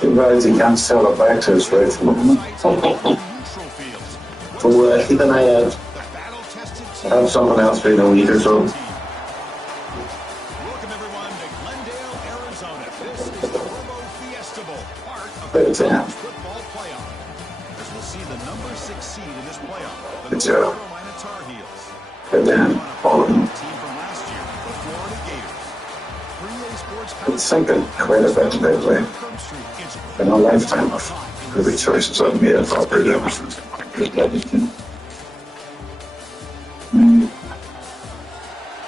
Guys, he can't sell it back to us right from the moment. So keep an eye out. Have something else for a week or so. Welcome everyone to Glendale, Arizona. This is the Robo Fiesta Bowl, part of the college football playoff. As we'll see the number 6 seed in this playoff, the North Carolina Tar Heels. Good damn. All of them. Team from last year, the Florida Gators. It's sinking quite a bit lately. In a lifetime of good choices I've made for everything.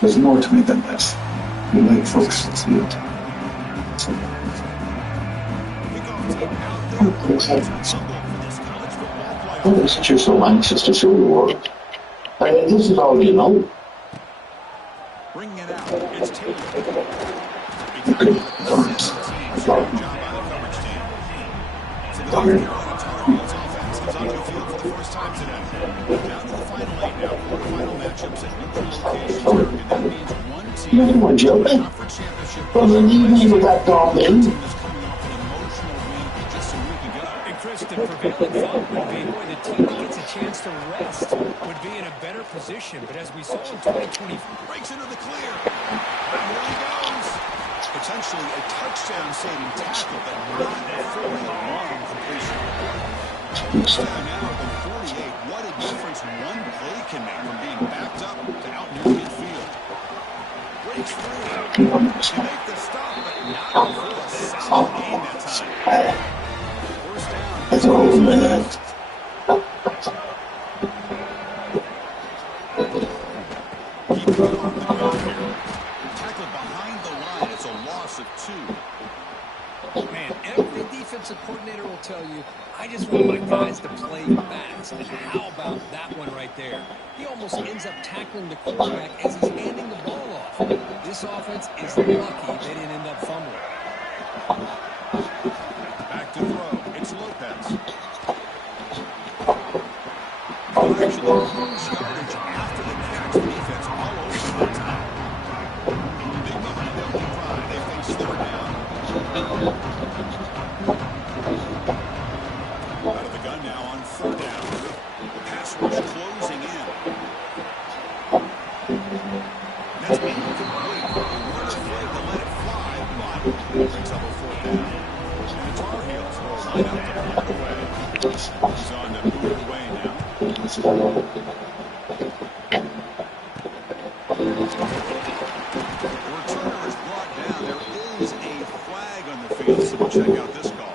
There's more to me than this. You like folks to see it. Oh, since you're so anxious to show the world. I mean, this is all you know. Bringing it out, it's Taylor. You're joking. From the evening with that dog in. The prevailing thought would be, boy, the team that gets a chance to rest would be in a better position. But as we saw in 2020, breaks into the clear. And there he goes. Potentially a touchdown-saving tackle, but not fully a long completion. Touchdown now at 48. What a difference one play can make from being backed up to out near midfield. Breaks through. They make the stop, but not for a solid gain that time. It's all man. Tackled behind the line. It's a loss of 2. Man, every defensive coordinator will tell you, I just want my guys to play fast. And how about that one right there? He almost ends up tackling the quarterback as he's handing the ball off. This offense is lucky they didn't end up fumbling. Back to throw. It's Lopez. Actually, yardage after the catch. Defense all over that time. Big behind Elton Pride. They face third down. Out of the gun now on third down. The pass rush closing in. That's incomplete. The runner failed to let it fly, but brings up a fourth down. And the Tar Heels line up to pull it away. He's on to move it away now. The returner is brought down. There is a flag on the field, so we'll check out this call.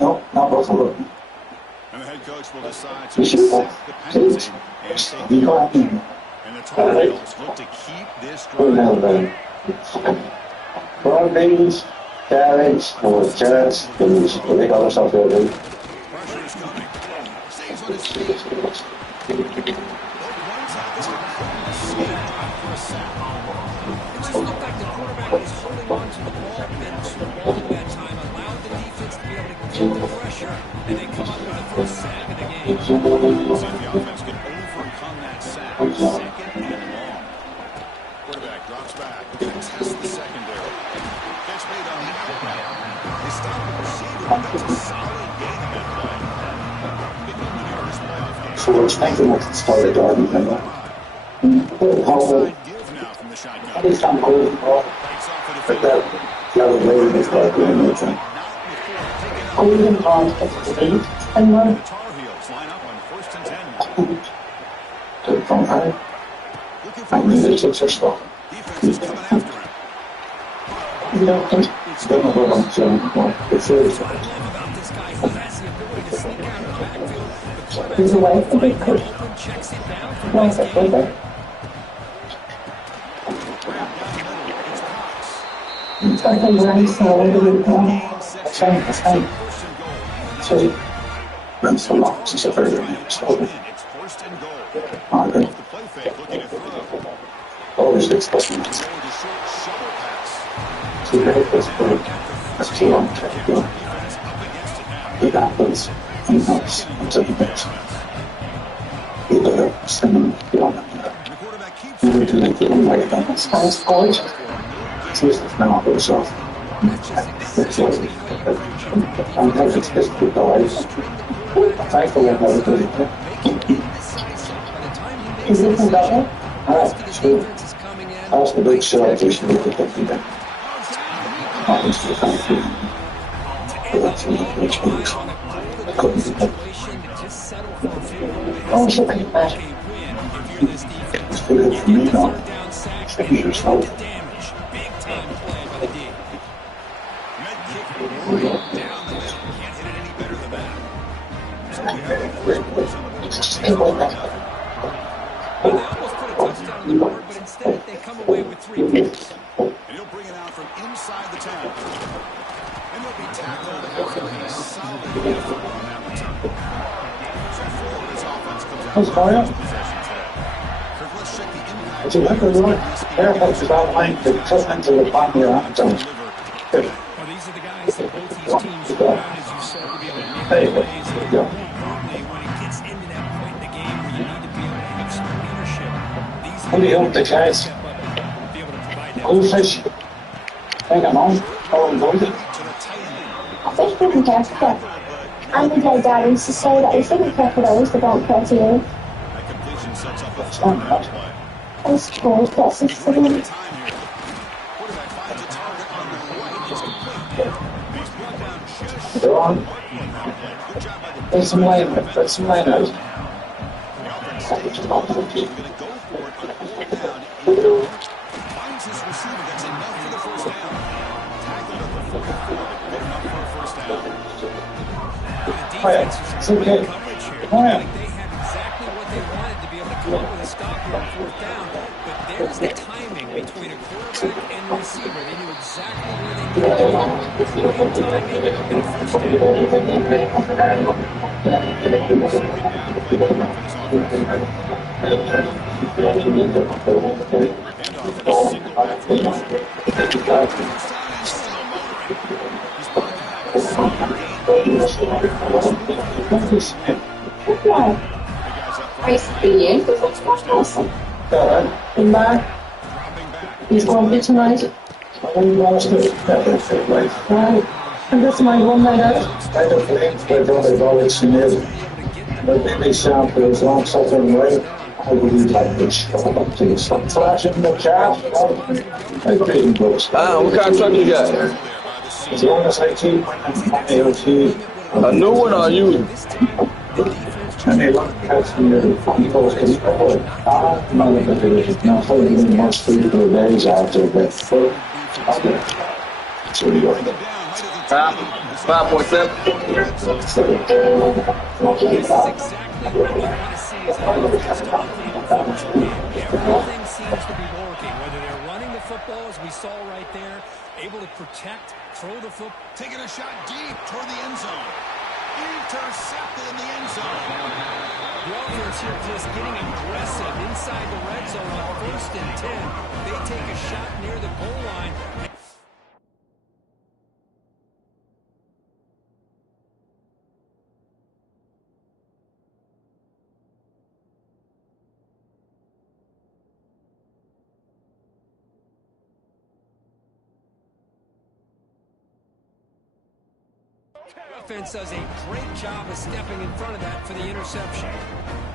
No, not Buffalo. And the head coach will decide to accept the penalty and take the yardage. And the Tar Heels look to keep this drive. Brown beans, carrots, or carrots, beans, what they call themselves there, dude. Pressure is coming. Stays on his feet. Runs out this time. Saved for a sack. It just looked like the quarterback was holding on to the ball, didn't shoot the ball at that time, allowed the defense to be able to keep the pressure, and they come up with the first sack of the game. See if the offense can overcome that sack. Second and long. Quarterback drops back. Tests the secondary. Catch made on the outbound. They stop the receiver. That's a solid gain in that play. Big win in his playoff game. So it's thinking like it's started already, remember? Inside give now from the shotgun. At least I'm holding the ball. Breaks off for the But field. the other lady is like doing anything. Not before taking up. Holding on to the lead, and The Tar Heels line up on 1st and 10. from her, Looking I for mean, a it's just wrong. defense is coming after him. You know, it's going to go on to it's really What I love about this guy, he has the ability to sneak out of the backfield. The quarterback's He's away. open, checks it down for a nice gain. I think very slowly to the so runs so long since I've heard of it. So, It's 1st and goal. good. Off the play fake, looking to throw. Always expecting to Throw the short shovel pass. see this, that's too long to go. Defense up against it now. It happens, and helps until he makes it. You better send him beyond And the quarterback keeps Sounds gorgeous. Now, so, That's just exactly how you approach it. Defenses are smart. They string the quarterback Thanks for to the what I was doing. outside, make him indecisive. By the time he makes Is a this in decision, double? the rest of Alright, the sure. defense is coming in. that's the big show. Right We back should into look the at game. that. Oh, down he Obviously, thank you. To end a long drive on a goal-to-go situation, to just settle for a field goal, it has Oh, to shit, feel man. like a win if you're this defense. It's good You for me get the now. third down sack Thank and you, limit yourself. the damage. Big-time play by the D. med kick right down the middle. Can't hit it any better than that. So we have the first portion of the Well, they almost put a touchdown on the board, but instead they come away with 3 points. And he'll bring it out from inside the 10. And he'll be tackled after a solid effort on that return. So Florida's offense comes out How's Mario? with possession today. Kirk, let's check the impact. It's a record run. Airports is out line to cut into the bottom of your hands. Well, these are the guys that both these teams rely on, as you said, to be able to make plays. And more importantly, when it gets into that point in the game where you need to be able to have some leadership, these are What do you hope the guys guys? step up and be able to provide that. Goldfish. Hang on. Oh, gold. I think we can get it. And my dad used to say that he shouldn't care for those that don't care to you. That completion sets up a third down play. I suppose that's his Running out thing. of time here. Quarterback finds a target on the right. It's complete. He's brought down just Go on. good job by the There's some line. There's some line out. offense. He's going to go for it on fourth down. Finds his receiver. That's enough for the first down. Tackled at the 44, but good enough for a first down. The Oh, yeah. defense was It's in great okay. coverage here. Oh, yeah. Like they had exactly what they wanted to be able to come up with a stop here on fourth down. But there's the timing between a quarterback and the receiver. They knew exactly where they needed to be. Good timing and a first down. Nice to see you. Awesome. Come back. He's grumpy tonight. I lost it. Right. And that's my one night out. I don't think they've always seen it. But they sound for as long as I can wait. I believe like this. Flash in the chat. I pay him books. What kind of truck you got? As long as I keep my AOT. A new one or you? And they look at me, people can call it. I'm not going to do it. Now, for the most 3 days after that. So we go. 5.7. This is exactly what you want to see as an offense going through the performance of the game. Everything seems to be working, whether they're running the football, as we saw right there, able to protect, throw the football. Taking a shot deep toward the end zone. Intercepted in the end zone. The offense here just getting aggressive inside the red zone on 1st and 10. They take a shot near the goal line. Offense does a great job of stepping in front of that for the interception.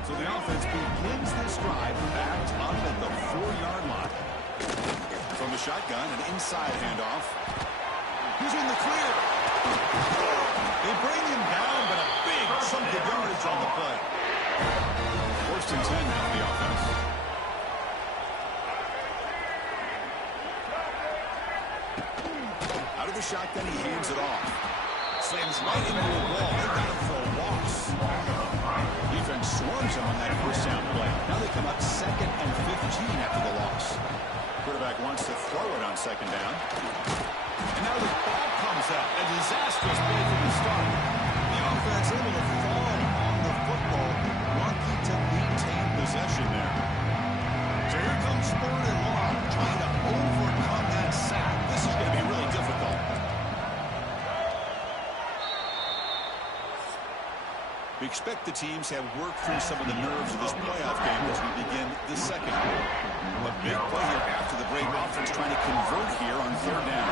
So the offense begins this drive backed up at the 4-yard line. From the shotgun, an inside handoff. He's in the clear. They bring him down, but a big chunk of yardage on the play. 1st and 10 now for the offense. Out of the shotgun, he hands it off. Slams right into a wall. They got him for a loss. Defense swarms him on that first down play. Now they come up 2nd and 15 after the loss. Quarterback wants to throw it on 2nd down. And now the ball comes up. A disastrous play from the start. The offense able to fall on the football, lucky to maintain possession there. So here comes 3rd and long, trying to overcome that sack. This is going to be really difficult. expect the teams have worked through some of the nerves of this playoff game as we begin the second. A big play here after the break. Offense trying to convert here on third down.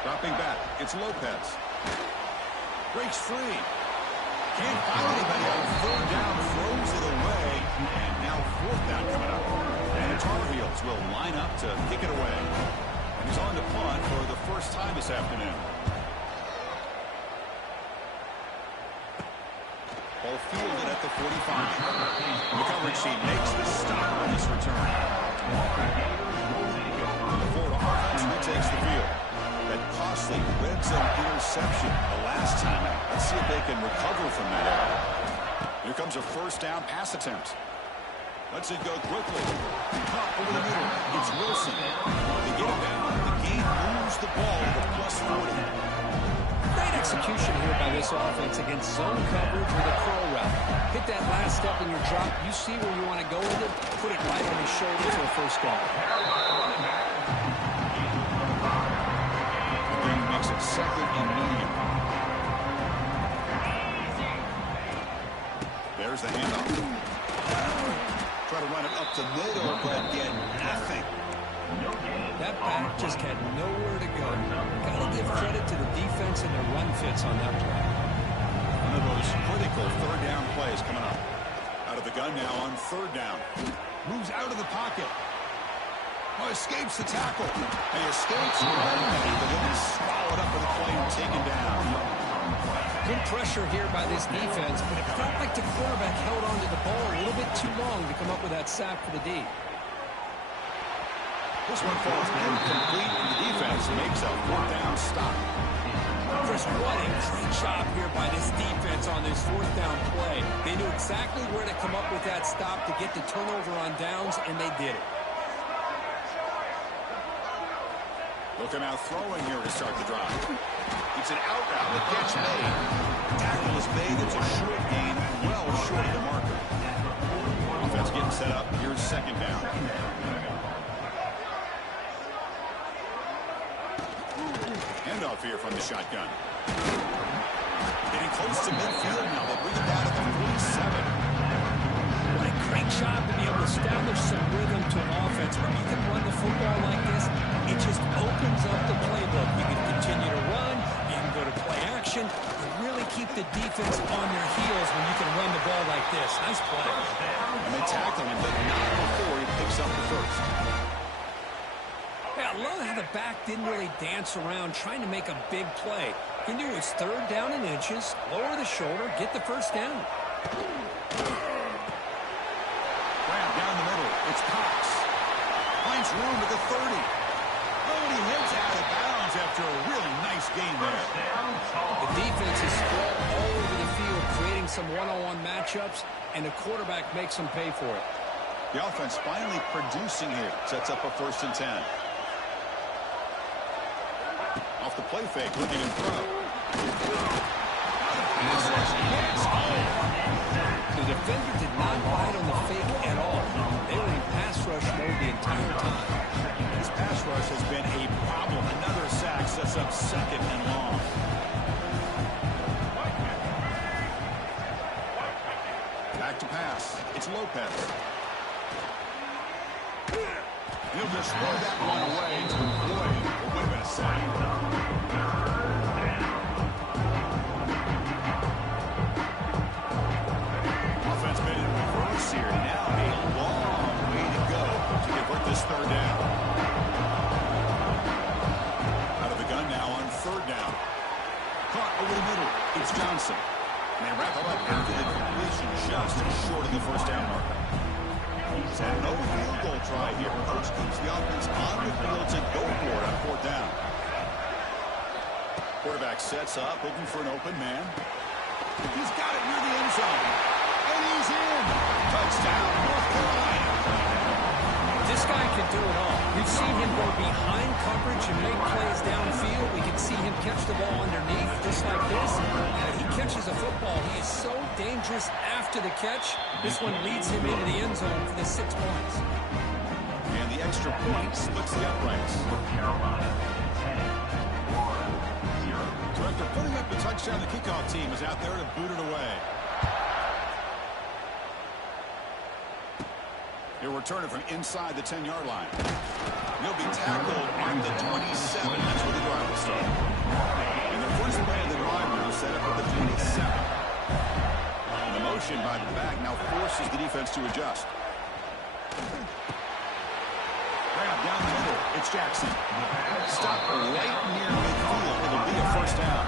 Dropping back, it's Lopez. Breaks free. Can't find anybody on third down. Throws it away. And now fourth down coming up. And the Tar Heels will line up to kick it away. And he's on to punt for the first time this afternoon. Ball fielded at the 45. The coverage team makes the stop on this return. The Florida offense retakes the field. That costly red zone interception the last time out. Let's see if they can recover from that error. Here comes a first down pass attempt. Lets it go quickly. Caught over the middle. It's Wilson. They get it down. The game moves the ball to plus 40. Great execution here by this offense against zone coverage with a curl route. Hit that last step in your drop. You see where you want to go with it. Put it right on his shoulder for a first down. Again, makes it second and medium. There's the handoff. Try to run it up the middle, but get nothing. That back just had nowhere to go. Got to give credit to the defense and their run fits on that play. One of those critical third down plays coming up. Out of the gun now on third down. Moves out of the pocket. Oh, escapes the tackle. He escapes running, but then he's swallowed up with a play and taken down. Good pressure here by this defense, but it felt like the quarterback held on to the ball a little bit too long to come up with that sack for the D. This one falls incomplete, and the defense makes a fourth down stop. Chris, what a great job here by this defense on this fourth down play. They knew exactly where to come up with that stop to get the turnover on downs, and they did it. Looking out throwing here to start the drive. It's an out route. The catch made. Tackle is made. It's a short gain, well short of the marker. Offense getting set up. Here's second down. Handoff here from the shotgun. Getting close to midfield now. They bring it down at the 47. What a great job to be able to establish some rhythm to an offense. When you can run the football like this, it just opens up the playbook. You can continue to run. You can go to play action. You really keep the defense on their heels when you can run the ball like this. Nice play. And they tackle him, but not before he picks up the first. Yeah, I love how the back didn't really dance around trying to make a big play. He knew it was third down in inches, lower the shoulder, get the first down. Grab down the middle. It's Cox. Finds room at the 30. Oh, and he heads out of bounds after a really nice game there. The defense is spread all over the field, creating some one-on-one matchups, and the quarterback makes them pay for it. The offense finally producing here. Sets up a 1st and 10. Off the play fake, looking in throw. The defender did not bite on the fake at all. They were in pass rush mode the entire time. This pass rush has been a problem. Another sack sets up second and long. Back to pass. It's Lopez. He'll just throw that one away to avoid what would have been a sack. Offense made it reverse here. Now a long way to go to convert this third down. Out of the gun now on third down. Caught over the middle. It's Johnson. And they wrap it up after the completion just short of the first down marker. He's had no field goal try here. Coach keeps the offense on the field to go for it on fourth down. Quarterback sets up, looking for an open man. He's got it near the end zone. And he's in. Touchdown, North Carolina. This guy can do it all. We've seen him go behind coverage and make plays downfield. We can see him catch the ball underneath just like this. And if he catches a football, he is so dangerous after the catch. This one leads him into the end zone for the 6 points. And the extra point splits the uprights. So After putting up the touchdown, the kickoff team is out there to boot it away. He'll return it from inside the 10-yard line. He'll be tackled on the 27. That's where the drive will start. And the first play of the drive now set up at the 27. And the motion by the back now forces the defense to adjust. Grab down the middle. It's Jackson. Stop right near midfield. It'll be a first down.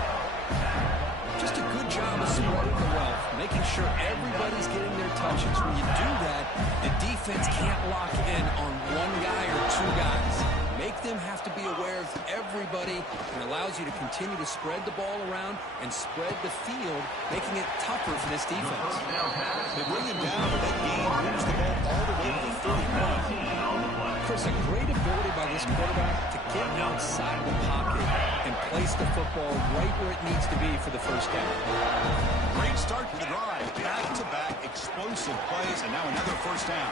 Just a good job of spreading the wealth, making sure everybody's getting their touches. When you do that, the defense can't lock in on one guy or two guys. Make them have to be aware of everybody, and allows you to continue to spread the ball around and spread the field, making it tougher for this defense. They bring him down, but that game moves the ball all the way to the 31. Chris, a great ability by this quarterback to get outside of the pocket and place the football right where it needs to be for the first down. Great start to the drive. Back-to-back explosive plays, and now another first down.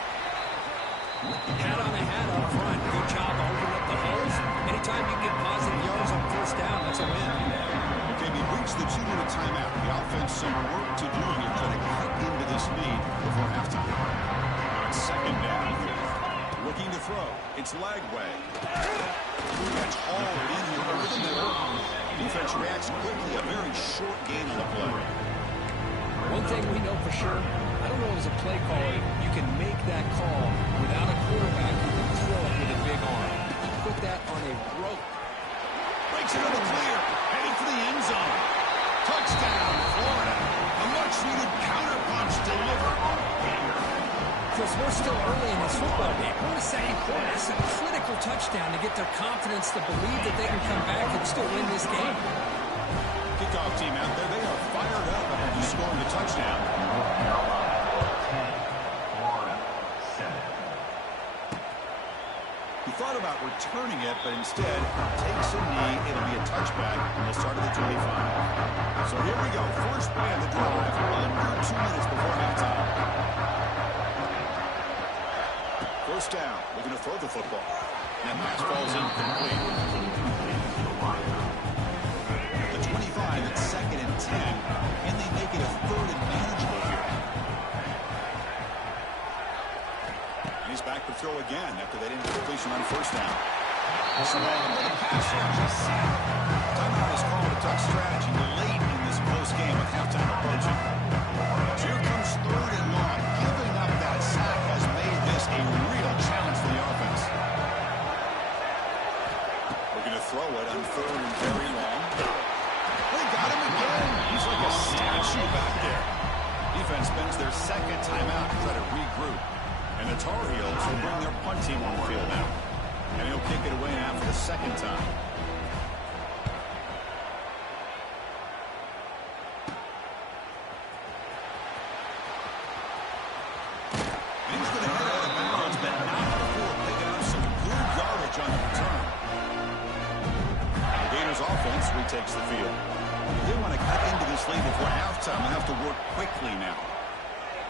Hat on the hat up front. Good job opening up the holes. Anytime you get positive yards on first down, that's a win. Okay, we reached the 2-minute timeout. The offense some work to do here, trying to cut into this lead before halftime. On second down, looking to throw. It's Lagway. That's hauled in here over the middle. Defense reacts quickly. A very short gain on the play. One thing we know for sure, I don't know as a play caller, you can make that call without a quarterback who can throw it with a big arm. He put that on a rope. Breaks it over clear. Heading for the end zone. Touchdown, Florida. A much-needed counterpunch delivered. Chris, we're still early in this football game. We're in the second quarter. It's a critical touchdown to get their confidence to believe that they can come back and still win this game. Kickoff team out there, they are fired up after scoring the touchdown. He thought about returning it, but instead takes a knee. It'll be a touchback, and they'll start at the 25. So here we go. First play of the drive, under 2 minutes before halftime. First down, looking to throw the football. And that pass falls incomplete. The 25 at 2nd and 10. Can they make it a 3rd and manageable here? And he's back to throw again after that incompletion on first down. Surrounded by the pass rush. Timeout is called a tough strategy late in this close game with halftime approaching. Here comes 3rd and long. Giving up that sack has made this a real challenge for the offense. Looking to throw it on 3rd and very long. They got him again. He's like a statue back there. Defense spends their second timeout to try to regroup. And the Tar Heels will bring their punt team on the field now. And he'll kick it away now for the second time. And he's going to head out of bounds, but not before picking up some good yardage on the return. The Gators offense retakes the field. They want to cut into this lead before halftime. They'll have to work quickly now.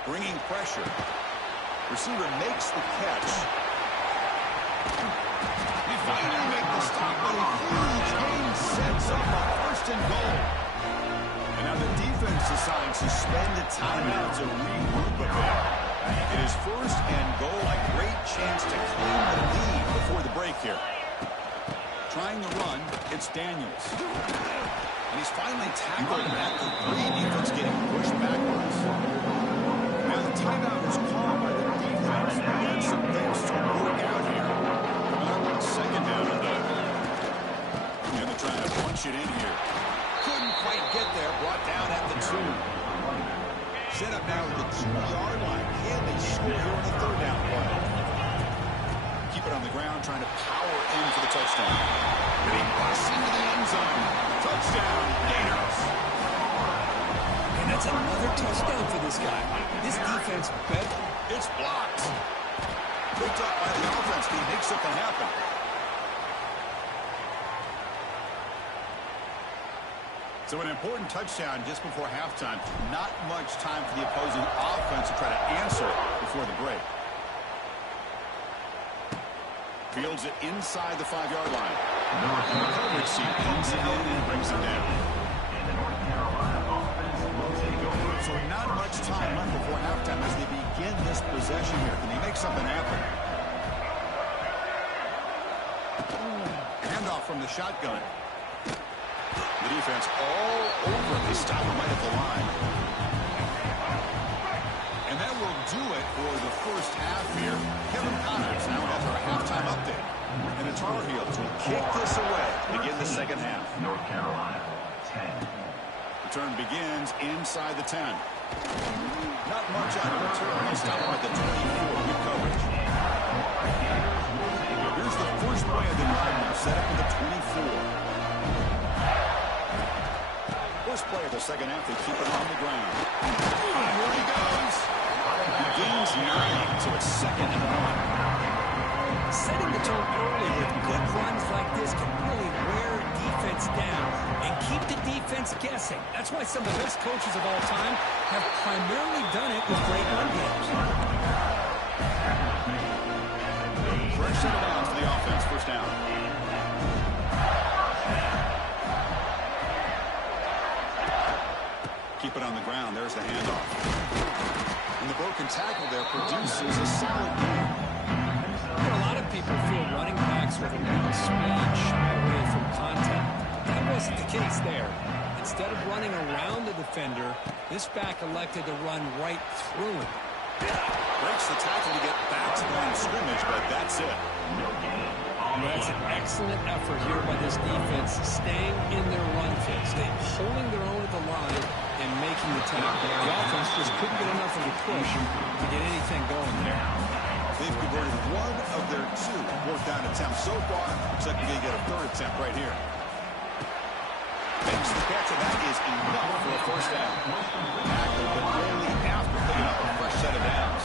Bringing pressure. Receiver makes the catch. They finally make the stop, but a huge gain sets up a 1st and goal. And now the defense decides to spend a timeout to regroup a bit. It is 1st and goal, a great chance to claim the lead before the break here. Trying to run, it's Daniels. And he's finally tackled at the 3. Defense getting pushed backwards. Now the timeout is called by the defense. We got some things to work out here. Second down and and they're trying to punch it in here. Couldn't quite get there. Brought down at the 2. Set up now at the 2-yard line. Can they score here on the 3rd down play? Keep it on the ground, trying to power in for the touchdown. And he busts into the end zone. Touchdown, Gators. And that's another touchdown for this guy. This defense bet. It's blocked. Picked up by the offense. Can he make something happen? So an important touchdown just before halftime. Not much time for the opposing offense to try to answer before the break. Fields it inside the 5-yard line. And the coverage team pins it in and brings it down. So not much time left before halftime as they begin this possession here. Can they make something happen? Handoff from the shotgun. The defense all over. They stop him right at the line. And that will do it for the first half here. Kevin Connors now has our halftime update. And the Tar Heels will kick this away to begin the second half. North Carolina, 10. Return begins inside the 10. Not much on the return. They stop him at the 24. Good coverage. Here's the first play of the drive now. Set up at the 24. First play of the second half. They keep it on the ground. Here he goes. He gains 9, so it's 2nd and 1. Setting the tone early with good runs like this can really wear a defense down and keep the defense guessing. That's why some of the best coaches of all time have primarily done it with great run games. Fresh set of downs for the offense. First down. Keep it on the ground. There's the handoff. And the broken tackle there produces a solid game. A lot of people feel running backs with a little speed shy away from contact. That wasn't the case there. Instead of running around the defender, this back elected to run right through him. Breaks the tackle to get back to the line of scrimmage, but that's it. That's an excellent effort here by this defense, staying in their run fit, holding their own at the line and making the tackle. The offense just couldn't get enough of a push to get anything going there. They've converted one of their 2 fourth down attempts so far. Looks like they're going to get a 3rd attempt right here. Makes the catch, and that is enough for a first down. Tackle, but only after picking up a fresh set of downs.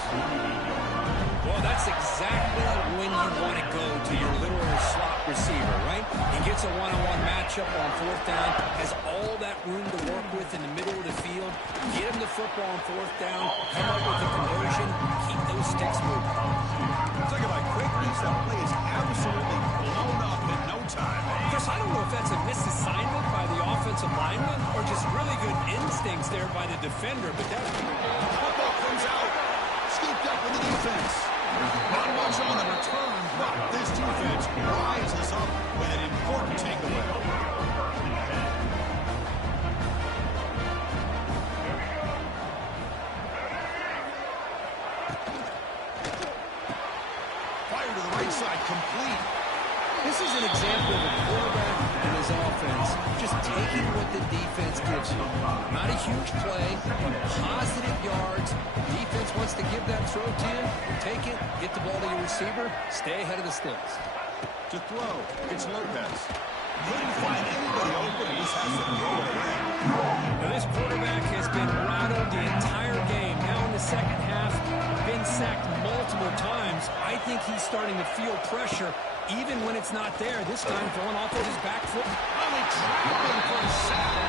Well, that's exactly when you want to go to your literal slot receiver, right? He gets a one-on-one matchup on 4th down, has all that room to work with in the middle of the field. Get him the football on 4th down, come up with a conversion, keep those sticks moving. Talking about quickness, that play is absolutely blown up in no time. Chris, I don't know if that's a misassignment by the offensive lineman or just really good instincts there by the defender, but that football comes out, scooped up in the defense. Not much on the return, but this defense rises up with an important takeaway. Fire to the right side, complete. This is an example of a quarterback and his offense just taking what the defense gives you. Not a huge play, but positive yards. Defense wants to give that throw to you. Take it, get the ball to your receiver, stay ahead of the sticks. To throw, it's Lopez. Couldn't find anybody open, and just has to throw it away. Now this quarterback has been rattled the entire game. Now in the second half, been sacked multiple times. I think he's starting to feel pressure even when it's not there. This time throwing off of his back foot. Only trapping for a sack.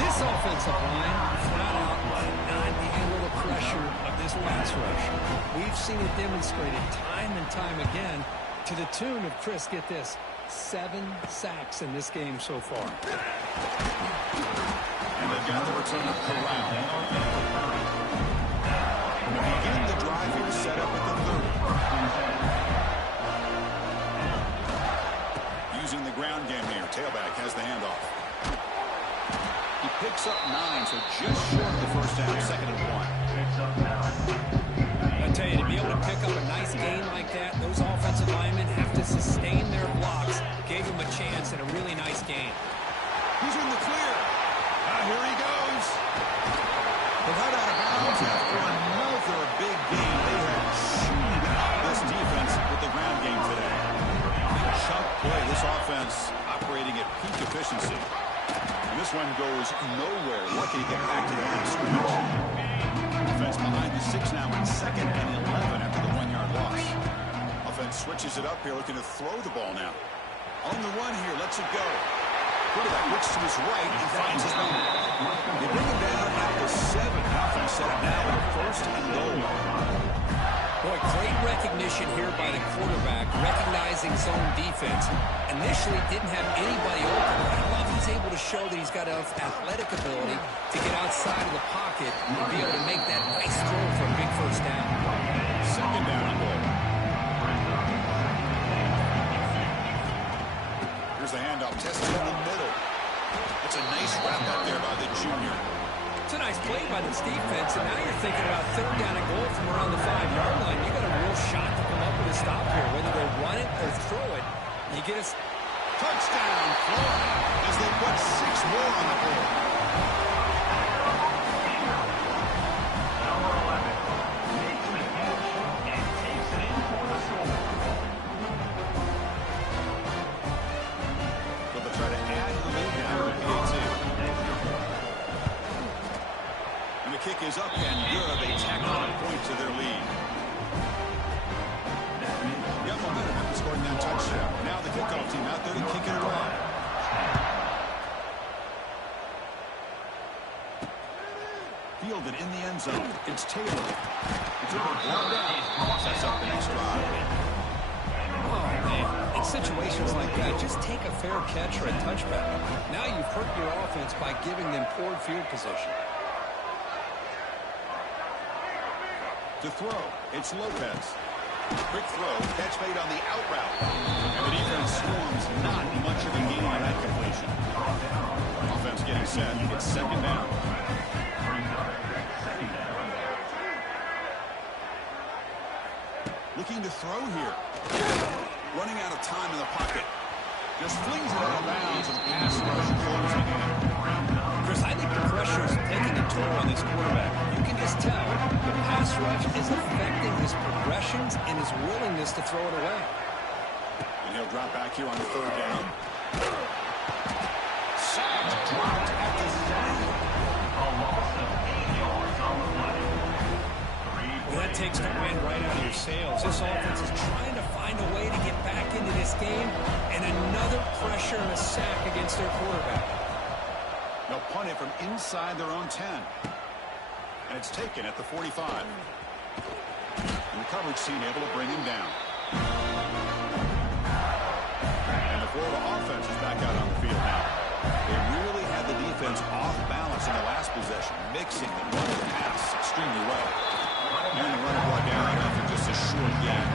This offensive line, flat out, cannot handle the pressure of this pass rush. We've seen it demonstrated time and time again to the tune of, Chris, get this, 7 sacks in this game so far. And they've got the return of Corral. Begin the drive here, set up at the 30. Using the ground game here. Tailback has the handoff. He picks up 9, so just short of the first down, 2nd and 1. I tell you, to be able to pick up a nice gain like that, those offensive linemen have to sustain their blocks. Gave him a chance and a really nice gain. He's in the clear. Here he goes. They're right out of bounds after another big game. They have chewed out this defense with the ground game today. Big chunk play. This offense operating at peak efficiency. And this one goes nowhere. Lucky to get back to the line of scrimmage. Offense behind the 6 now in 2nd and 11 after the 1-yard loss. Offense switches it up here, looking to throw the ball now. On the run here, lets it go. Quarterback looks to his right and finds his man. They bring him down at the 7. Offense set up now with a 1st and goal. Boy, Boy, great recognition here by the quarterback, recognizing zone defense. Initially didn't have anybody open, but I love he's able to show that he's got enough athletic ability to get outside of the pocket and be able to make that nice throw for a big first down. Second down and goal. Here's the handoff, tested in the middle. It's a nice wrap up there by the junior. It's a nice play by this defense, and now you're thinking about third down and goal from around the 5-yard line. You got a real shot to come up with a stop here, whether they run it or throw it. You get a Touchdown, Florida, as they put 6 more on the board. So they'll try to add to the lead now with the PAT. And the kick is up and good. They tack on a point to their lead. Got momentum after scoring that touchdown. Now the kickoff team out there to kick it away. Fielded in the end zone. It's Taylor. It's over one down. Sets up the next drive. Oh, man. In situations like that, just take a fair catch or a touchback. Now you've hurt your offense by giving them poor field position. To throw, it's Lopez. Quick throw, catch made on the out route. And the defense storms not much of a gain on that completion. Offense getting set. It's second down. Looking to throw here. Running out of time in the pocket. Just flings it out of bounds and pass rush closing in. Chris, I think the pressure is taking a toll on this quarterback. You can just tell the pass rush is affecting his progressions and his willingness to throw it away. And he'll drop back here on the third down. Sacked, dropped at the 3. Well, that takes the wind right out of your sails. This offense is trying to find a way to get back into this game, and another pressure and a sack against their quarterback. They'll punt it from inside their own 10. And it's taken at the 45. And the coverage team able to bring him down. And the Florida offense is back out on the field now. They really had the defense off balance in the last possession, mixing the run and pass extremely well. And the runner brought down after just a short game.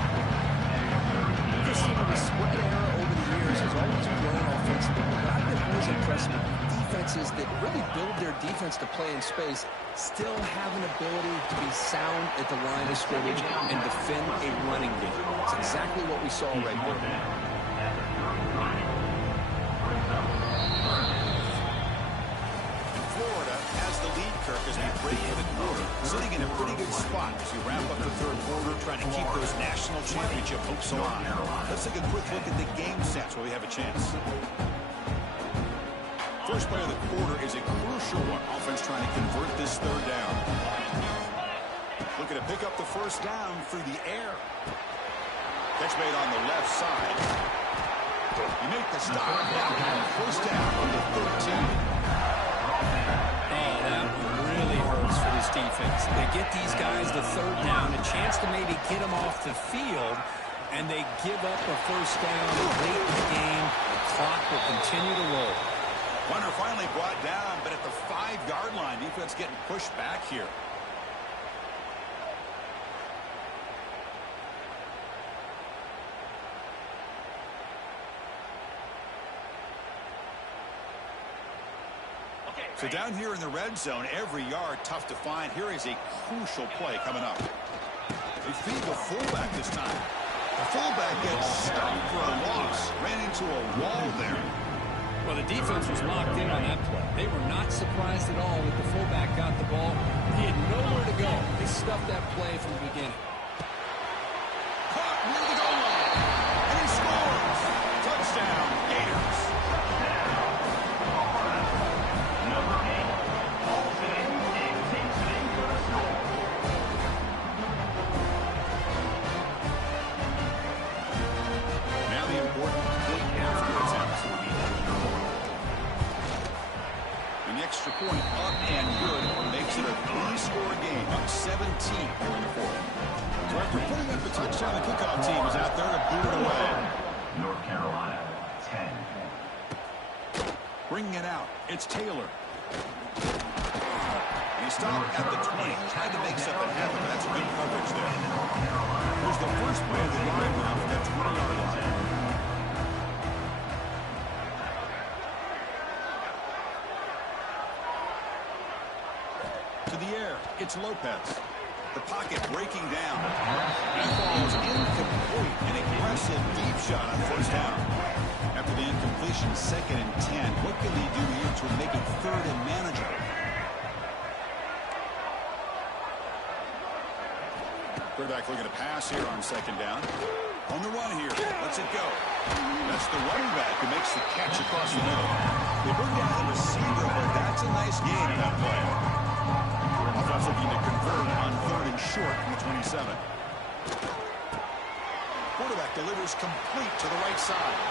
This team in the spread era over the years has always grown offensively. But I've been always impressed with defenses that really build their defense to play in space, still have an ability to be sound at the line of scrimmage and defend a running game. It's exactly what we saw right there. Florida has the lead, Kirk, as we break for the quarter. Sitting in a pretty good spot as we wrap up the third quarter, trying to keep those national championship hopes alive. Let's take a quick look at the game stats while we have a chance. First play of the quarter is a crucial one. Offense trying to convert this third down. Looking to pick up the first down through the air. Catch made on the left side. You make the stop. Now first down from the 13. Oh, that really hurts for this defense. They get these guys the third down, a chance to maybe get them off the field, and they give up a first down late in the game. The clock will continue to roll. Punter finally brought down, but at the 5-yard line, defense getting pushed back here. So down here in the red zone, every yard tough to find. Here is a crucial play coming up. They feed the fullback this time. The fullback gets stopped for a loss. Ran into a wall there. Well, the defense was locked in on that play. They were not surprised at all that the fullback got the ball. He had nowhere to go. They stuffed that play from the beginning. Caught near the goal line. And he scores. Touchdown, Gators. Now the important point after attempt. An extra point up and good makes it a 3-score game, up 17 here in the fourth. touchdown. The kickoff team is out there to boot it away. North Carolina, 10. Bringing it out. It's Taylor. He stopped at the 20. Tried to make something happen, but that's good coverage there. Here's the first play of the line now for that 20-yard line. To the air. It's Lopez. The pocket breaking down. That ball is incomplete. An aggressive deep shot on first down. After the incompletion, 2nd and 10. What can they do here to make it 3rd and manageable? Quarterback looking to pass here on 2nd down. On the run here. Lets it go. That's the running back who makes the catch across the middle. They bring down the receiver, but that's a nice gain in that play. Offense looking to convert on 3rd and short from the 27. Quarterback delivers complete to the right side.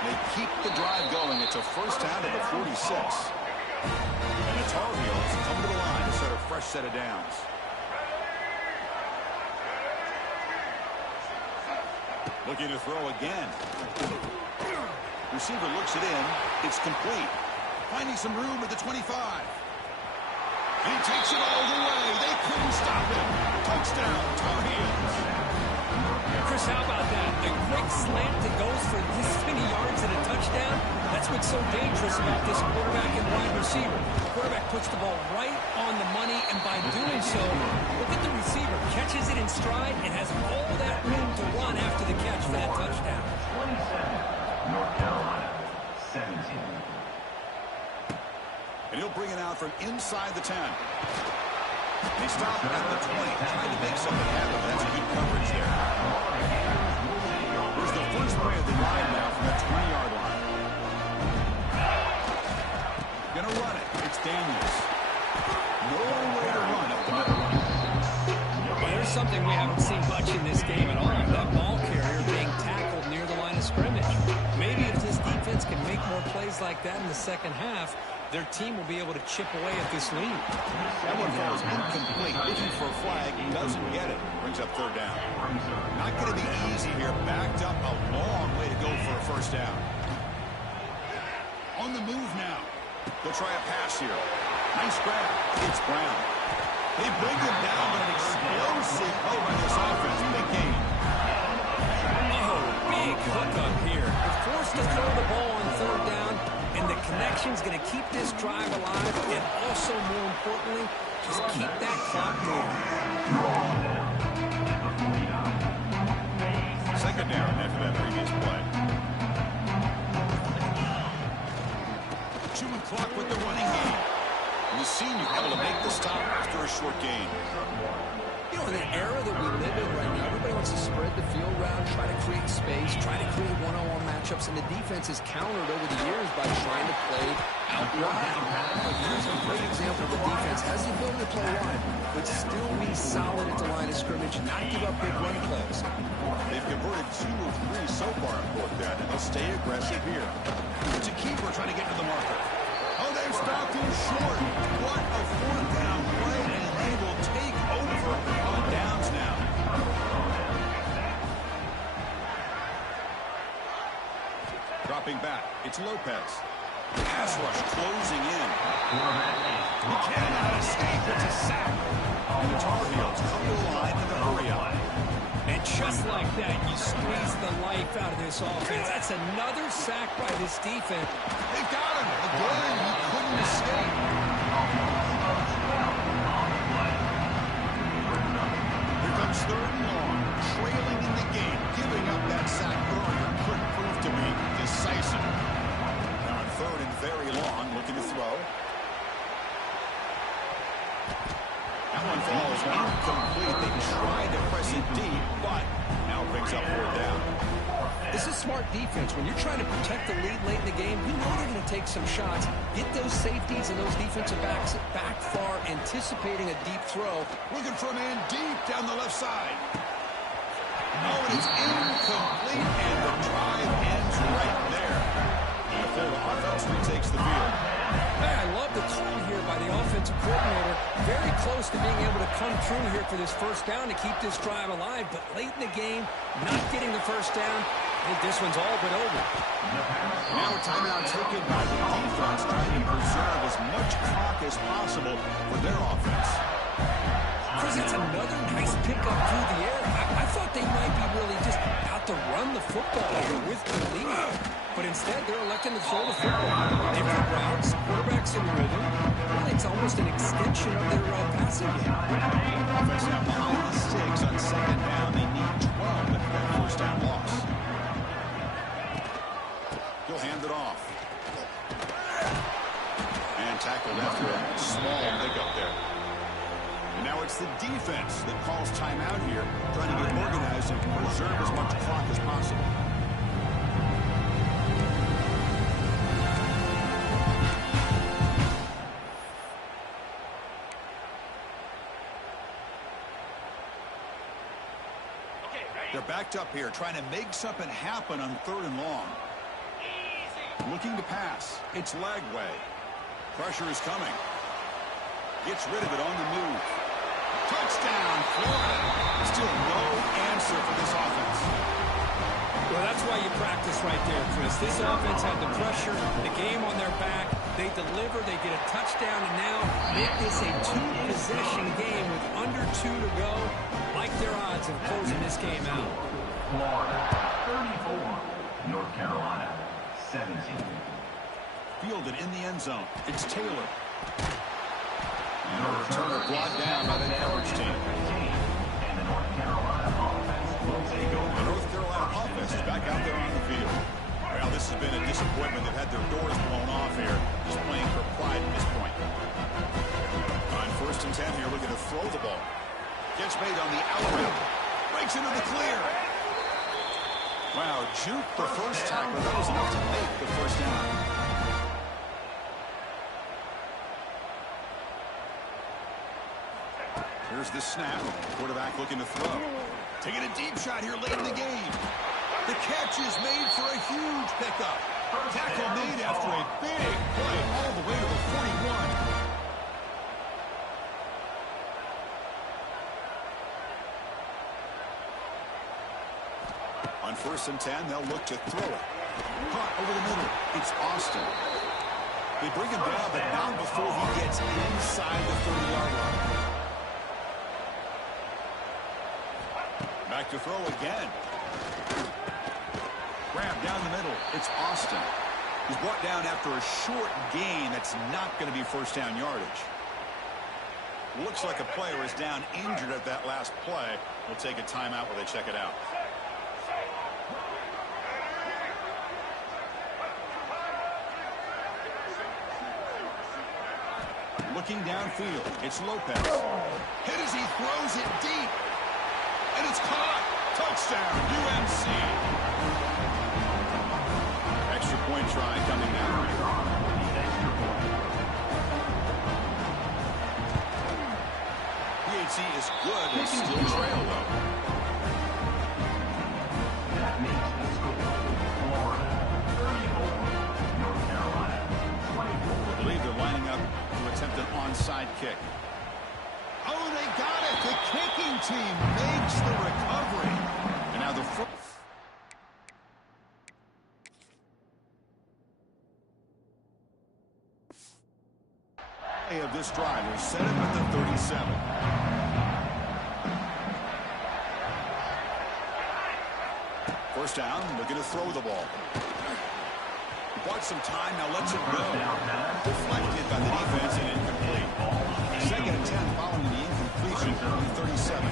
They keep the drive going. It's a first down at the 46. And the Tar Heels come to the line to set a fresh set of downs. Looking to throw again. Receiver looks it in. It's complete. Finding some room at the 25. And he takes it all the way. They couldn't stop him. Touchdown, Tar Heels. Chris, how about that? A quick slant that goes for this many yards and a touchdown. That's what's so dangerous about this quarterback and wide receiver. The quarterback puts the ball right on the money, and by doing so, look at the receiver. Catches it in stride and has all that room to run after the catch for that touchdown. 27. North Carolina, 17. And he'll bring it out from inside the 10. They stop at the 20, trying to make something happen. That's good coverage there. Here's the first play of the drive now from that 20-yard line. Gonna run it. It's Daniels. No way to run up the middle. Well, there's something we haven't seen much in this game at all. That ball carrier being tackled near the line of scrimmage. Maybe if this defense can make more plays like that in the second half, their team will be able to chip away at this lead. That one falls incomplete. Looking for a flag. Doesn't get it. Brings up 3rd down. Not going to be easy here. Backed up a long way to go for a first down. On the move now. They'll try a pass here. Nice grab. It's Brown. They bring him down, but an explosive play by this offense. Big game. Oh, big hookup here. They're forced to throw the ball on 3rd down, and the connection's going to keep this drive alive, and also, more importantly, just keep that clock moving. 2nd down after that previous play. Chewing clock with the running game. And the senior able to make the stop after a short gain. You know, in the era that we live in right now, everybody wants to spread the field around, try to create space, try to create one-on-one matchups, and the defense is countered over the years by trying to play out wide. But here's a great example of the defense has the ability to play wide, but still be solid at the line of scrimmage, not give up big run plays. They've converted 2 of 3 so far on 4th down, and they'll stay aggressive here. It's a keeper trying to get to the marker. Oh, they've stopped him short. What a 4th down play, and they will take over on downs now. Dropping back, it's Lopez. Pass rush closing in. He cannot escape. It's a sack. And the Tar Heels come to the line in the hurry up. And just like that, you squeeze the life out of this offense. That's another sack by this defense. They've got him. Again, he couldn't escape. Here comes 3rd and long. Trailing in the game. Giving up that sack earlier could prove to be decisive. Now on 3rd and very long, looking to throw. That one falls incomplete. They tried to press it deep, but now brings up 4th down. This is smart defense. When you're trying to protect the lead late in the game, you know they're going to take some shots. Get those safeties and those defensive backs back far, anticipating a deep throw. Looking for a man deep down the left side. Oh, and it's incomplete, and the drive ends right there. And the Florida offense retakes the field. Hey, I love the call here by the offensive coordinator. Very close to being able to come through here for this first down to keep this drive alive, but late in the game, not getting the first down. I think this one's all but over. Now a timeout taken by the defense, trying to preserve as much clock as possible for their offense. Chris, that's another nice pickup through the air. I thought they might be really just out to run the football here with the lead. But instead, they're electing to throw the football. Different routes, quarterbacks in the rhythm. Really, it's almost an extension of their passing game. Offense now behind the sticks on second down. They need 12 to prevent first down loss. He'll hand it off. And tackled after a small pickup there. And now it's the defense that calls timeout here, trying to get organized and preserve as much clock as possible. They're backed up here, trying to make something happen on 3rd and long. Looking to pass. It's Lagway. Pressure is coming. Gets rid of it on the move. Touchdown, Florida. Still no answer for this offense. Well, that's why you practice right there, Chris. This offense had the pressure, the game on their back. They deliver, they get a touchdown, and now make this a 2-possession game with under 2 to go. Like their odds of closing this game out. Florida 34, North Carolina 17. Fielded in the end zone. It's Taylor. Turner brought down by the coverage team. And the North Carolina offense will take over. The North Carolina offense is back out there on the field. Well, this has been a disappointment. They've had their doors blown off here, just playing for pride at this point. On 1st and 10 here, looking to throw the ball. Gets made on the out route. Breaks into the clear. Wow, juke the first tackle. That was enough to make the first down. Here's the snap. Quarterback looking to throw. Taking a deep shot here late in the game. The catch is made for a huge pickup. Tackle made after a big play all the way to the 41. On 1st and 10, they'll look to throw it. Caught over the middle. It's Austin. They bring him down, but not before he gets inside the 30-yard line. Back to throw again. Grab down the middle. It's Austin. He's brought down after a short gain that's not going to be first down yardage. Looks like a player is down injured at that last play. We'll take a timeout while they check it out. Looking downfield, it's Lopez. Hit as he throws it deep. And it's caught. Touchdown, UMC. Extra point try coming now. PHC is good. They still trail, though. That makes the score Florida 34, North Carolina 24. I believe they're lining up to attempt an onside kick. Oh, they got it. The kicking team makes the recovery. And now the play of this drive. They set it at the 37. First down, looking to throw the ball. Bought some time, now lets it go. Deflected by the defense and incomplete. 2nd and 10 following the incompletion from the 37.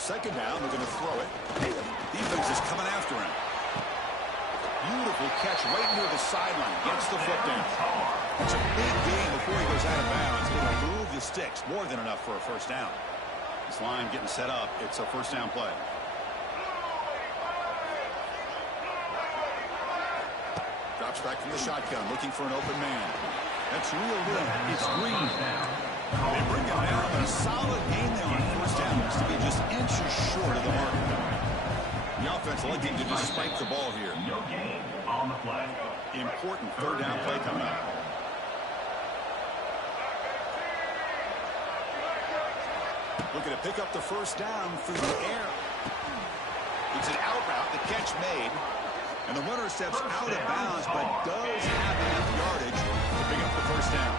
2nd down, they're going to throw it. Defense is coming after him. Beautiful catch right near the sideline. Gets the foot down. It's a big gain before he goes out of bounds. It'll move the sticks. More than enough for a first down. This line getting set up. It's a first down play. Drops back from the shotgun, looking for an open man. That's real good. It's Green. They bring him down, but a solid gain there on first down. Looks to be just inches short of the mark. The offense electing to just spike the ball here. No gain on the play. Important third down play coming up. Looking to pick up the first down through the air. It's an out route, the catch made. And the runner steps out of bounds, but does have enough yardage to pick up the first down.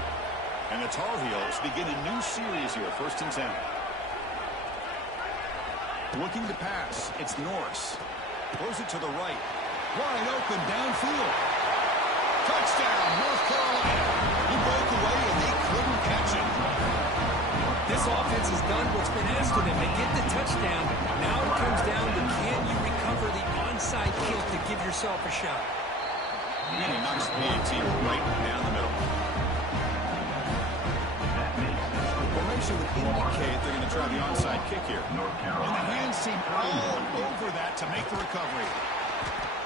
And the Tar Heels begin a new series here, 1st and 10. Looking to pass, it's Norris. Throws it to the right. Wide open downfield. Touchdown, North Carolina. He broke away and they couldn't catch him. This offense has done what's been asked of them. They get the touchdown. Now it comes down to can you recover the onside kick to give yourself a shot. And he knocks the PAT right down the middle. Formation would indicate they're going to try the onside kick here. And the hands seem all over that to make the recovery.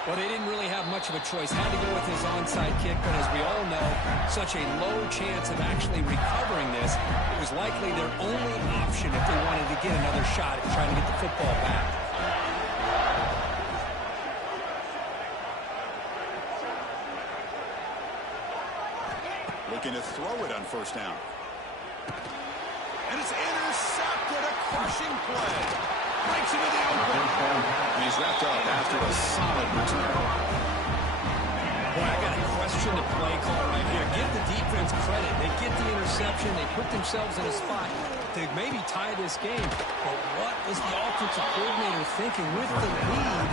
Well, they didn't really have much of a choice. Had to go with his onside kick, but as we all know, such a low chance of actually recovering this. It was likely their only option if they wanted to get another shot at trying to get the football back. Looking to throw it on first down. And it's intercepted, a crushing play. Breaks into the open. And he's wrapped up after a solid return. Boy, I got to question the play call right here. Give the defense credit. They get the interception. They put themselves in a spot to maybe tie this game. But what was the offensive coordinator thinking with the lead?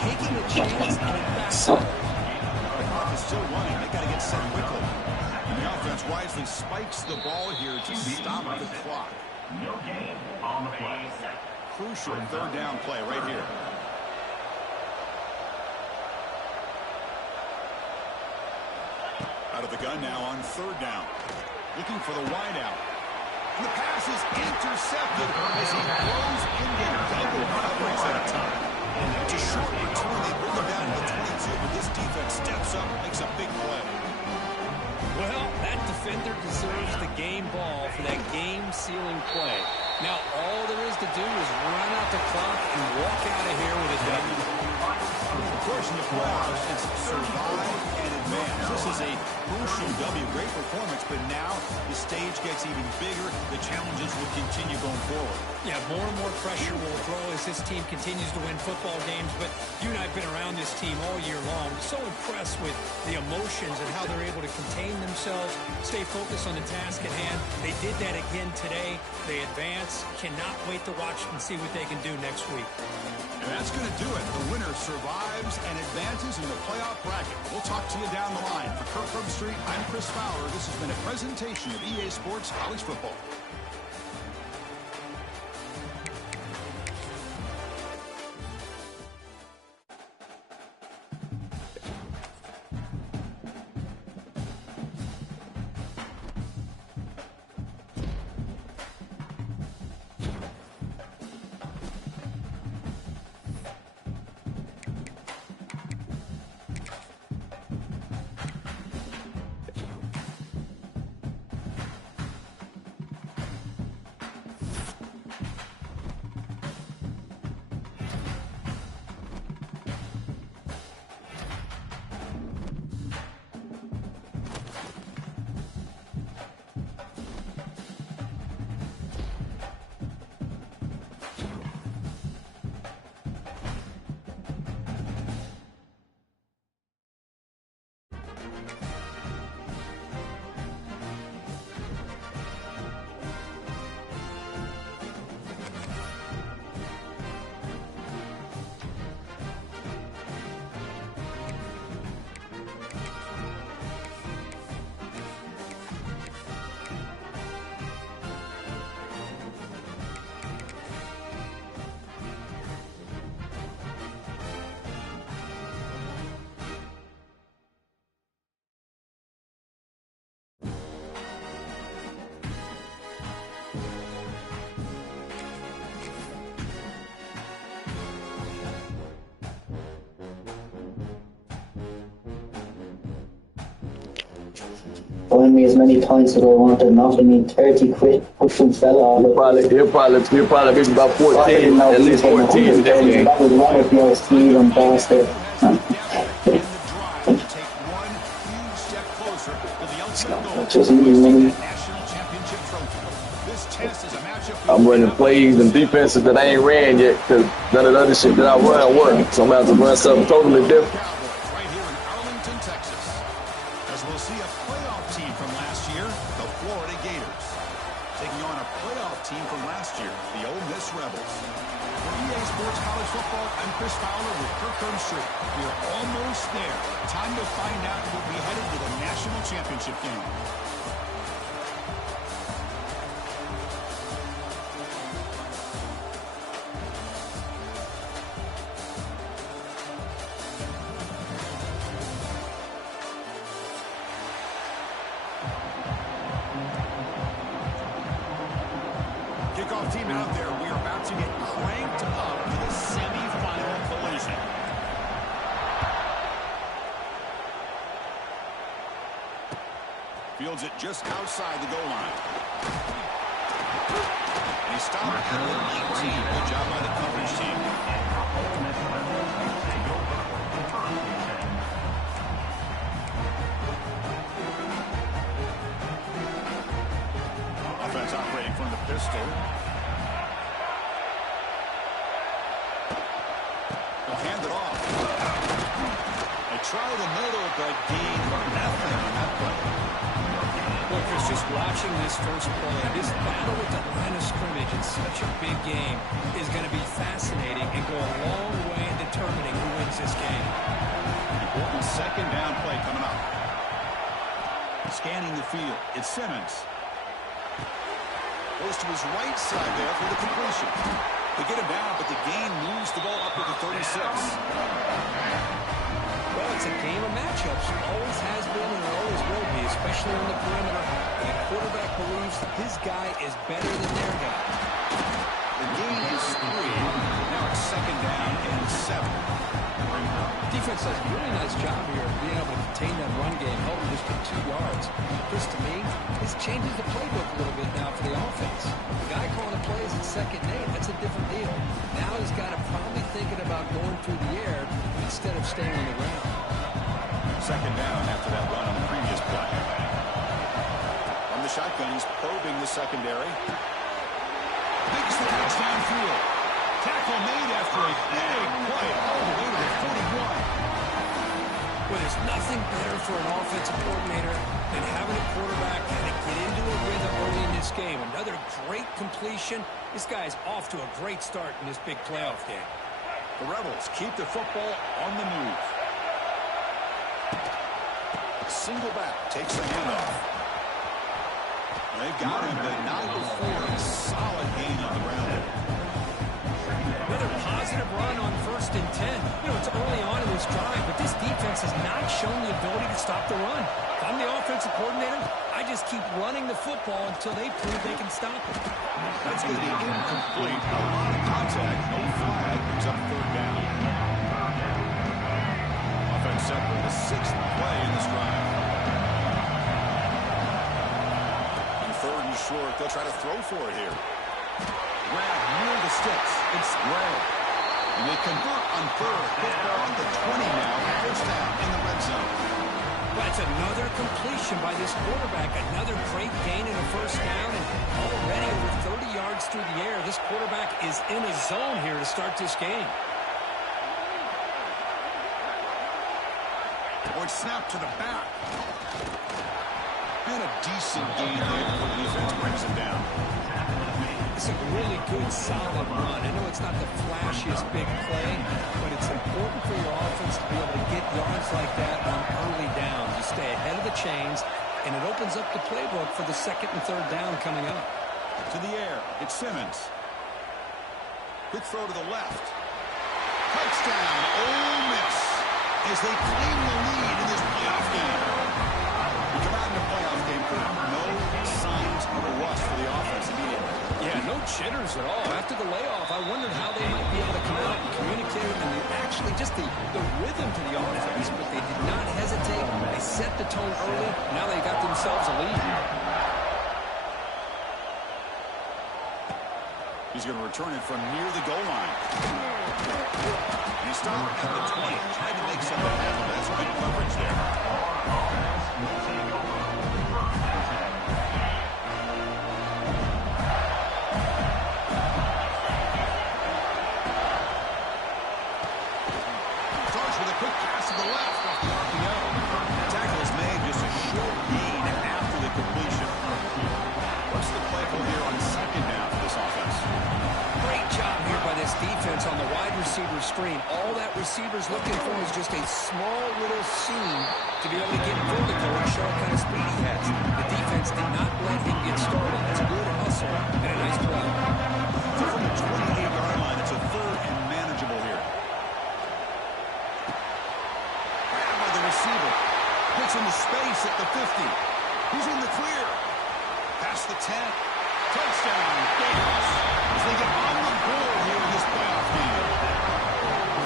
Taking a chance and it backs up. The clock is still running. They got to get set quickly. And the offense wisely spikes the ball here to stop the clock. No gain on the play. Crucial third down play right here. Out of the gun now on third down. Looking for the wide out. And the pass is intercepted as he throws into double coverage at a time. It's a short return. They bring him down to the 22, but this defense steps up and makes a big play. Well, that defender deserves the game ball for that game-sealing play. Now, all there is to do is run out the clock and walk out of here with a W. Of course, in the playoffs, it's survive and advance. This is a crucial W. Great performance, but now the stage gets even bigger. The challenges will continue going forward. Yeah, more and more pressure will grow as this team continues to win football games. But you and I have been around this team all year long. So impressed with the emotions and how they're able to contain themselves, stay focused on the task at hand. They did that again today. They advance. Cannot wait to watch and see what they can do next week. And that's going to do it. The winner survives and advances in the playoff bracket. We'll talk to you down the line. For Kirk Street, I'm Chris Fowler. This has been a presentation of EA Sports College Football. Find me as many points as I wanted, not I mean 30 quid. Some fella. He'll probably be about 14, at least 14 in this game. That was one of the most even bastard. Just me. national championship trophy. This test is a matchup. I'm running plays and defenses that I ain't ran yet because none of the other shit that I run works. So I'm going to have to run something totally different. Cowboys right here in Arlington, Texas. As we'll see a playoff team from last year, the Florida Gators. Taking on a playoff team from last year, the Ole Miss Rebels. For EA Sports College Football, I'm Chris Fowler with Kirk Street. We are almost there. Time to find out who will be headed to the national championship game. Kickoff team out there. We are about to get cranked up to the semifinal collision. Fields it just outside the goal line. And he stopped at the 19. Good job by the coverage team. Offense operating from the pistol. They'll hand it off. They try the middle, but gain nothing on that play. Look, Chris, just watching this first play, this battle with the line of scrimmage in such a big game is going to be fascinating and go a long way in determining who wins this game. Important second down play coming up. Scanning the field. It's Simmons. Goes to his right side there for the completion. They get him down, but the gain moves the ball up to the 36. Well, it's a game of matchups. Always has been and always will be, especially on the perimeter. And the quarterback believes his guy is better than their guy. The gain is 3. Now it's second down and 7. Defense does a really nice job here of being able to contain that run game, helping just get 2 yards. Chris, to me, this changes the playbook a little bit now for the offense. The guy calling the plays at second and 8, that's a different deal. Now he's got to probably thinking about going through the air instead of staying on the ground. Second down after that run on the previous play. From the shotgun, he's probing the secondary. Makes the catch downfield. Tackle made after a big play all the way to the 41. Well, there's nothing better for an offensive coordinator than having a quarterback kind of get into a rhythm early in this game. Another great completion. This guy's off to a great start in this big playoff game. The Rebels keep the football on the move. Single back takes the handoff. They've got him, but not before a solid gain on the ground. Another positive run on 1st and 10. You know, it's early on in this drive, but this defense has not shown the ability to stop the run. If I'm the offensive coordinator, I just keep running the football until they prove they can stop it. That's going to be incomplete. A lot of contact, no flag, brings up 3rd down. Offense set for the 6th play in this drive. On 3rd and short, they'll try to throw for it here. Grab near the sticks. It's Gray. And they convert on 3rd. Football on the 20 now. 1st down in the red zone. That's another completion by this quarterback. Another great gain in a 1st down. And already over 30 yards through the air. This quarterback is in a zone here to start this game. Or snap to the back. And a decent gain there before the defense brings him down. It's a really good, solid run. I know it's not the flashiest big play, but it's important for your offense to be able to get yards like that on early downs. You stay ahead of the chains, and it opens up the playbook for the 2nd and 3rd down coming up. To the air, it's Simmons. Quick throw to the left. Touchdown, Ole Miss, as they claim the lead in this playoff game. We come out in the playoff game for no signs of a rust for the offense immediately. Yeah, no jitters at all. After the layoff, I wondered how they might be able to come out and communicate and actually just the rhythm to the offense, but they did not hesitate. They set the tone early. Now they got themselves a lead. He's going to return it from near the goal line. And he stopped at the 20, trying to make something happen. That's good coverage there. this defense on the wide receiver screen. All that receiver's looking for is just a small little seam to be able to get vertical and show what kind of speed he has. The defense did not let him get started. That's good hustle and a nice play. So from the 28-yard line, it's a third and manageable here. Grabbed by the receiver. Gets into space at the 50. He's in the clear. Past the 10. Touchdown, Bears. As they get on the board here in this playoff game.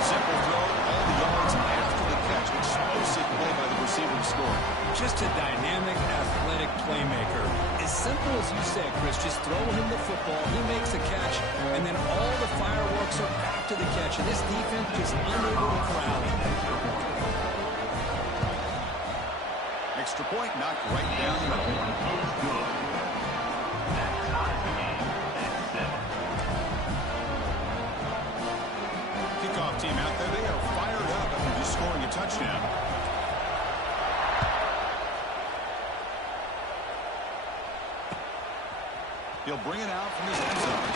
Simple throw, all the yards after the catch. Explosive play by the receiver to score. Just a dynamic, athletic playmaker. As simple as you said, Chris, just throw him the football, he makes a catch, and then all the fireworks are after the catch. And this defense just unable to corral him. Extra point knocked right down the middle. Kickoff team out there. They are fired up after just scoring a touchdown. He'll bring it out from his end zone.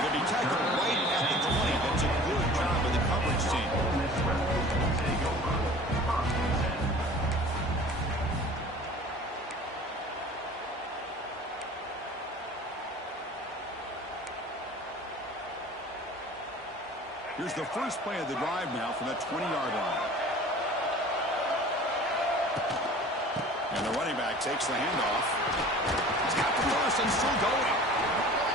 He'll be tackled right at the 20. That's a good job by the coverage team. Here's the first play of the drive now from that 20-yard line. And the running back takes the handoff. He's got the first and still going.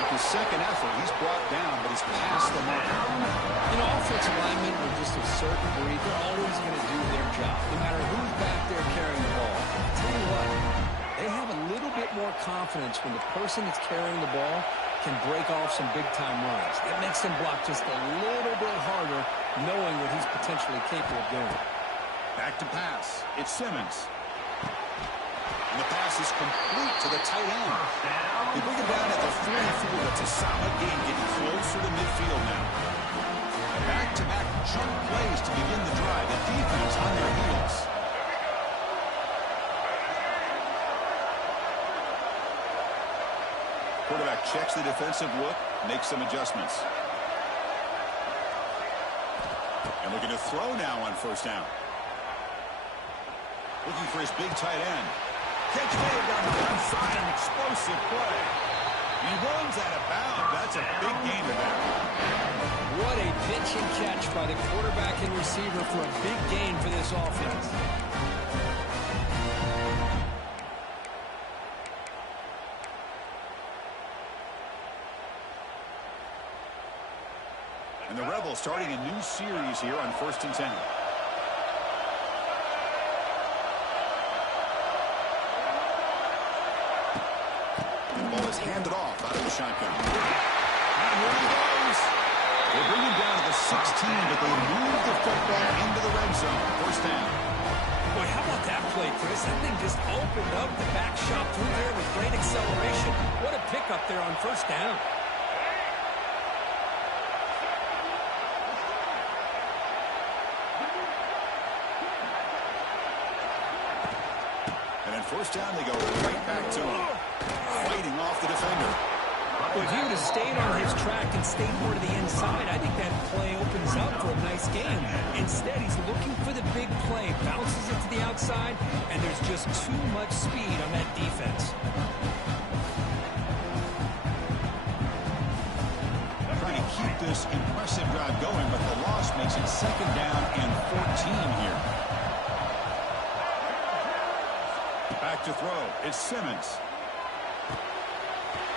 With his second effort, he's brought down, but he's past the mark. You know, offensive linemen are just a certain breed. They're always going to do their job, no matter who's back there carrying the ball. I'll tell you what, they have a little bit more confidence when the person that's carrying the ball can break off some big-time runs. It makes them block just a little bit harder, knowing what he's potentially capable of doing. Back to pass. It's Simmons. And the pass is complete to the tight end. They bring it down at the 44. That's a solid game, getting closer to midfield now. Back-to-back chunk plays to begin the drive. The defense on their heels. Quarterback checks the defensive look, makes some adjustments. And looking to throw now on first down. Looking for his big tight end. Catch made down the left side, an explosive play. He runs out of bounds. That's a big gain to them. What a pitch and catch by the quarterback and receiver for a big gain for this offense. And the Rebels starting a new series here on 1st and 10. The ball is handed off out of the shotgun. And here he goes. They bring him down to the 16, but they move the football into the red zone. First down. Boy, how about that play, Chris? That thing just opened up the back shot through there with great acceleration. What a pickup there on first down. First down, they go right back to him. Fighting off the defender. Well, if he would have stayed on his track and stayed more to the inside, I think that play opens up for a nice game. Instead, he's looking for the big play. Bounces it to the outside, and there's just too much speed on that defense. Trying to keep this impressive drive going, but the loss makes it second down and 14 here. Back to throw. It's Simmons.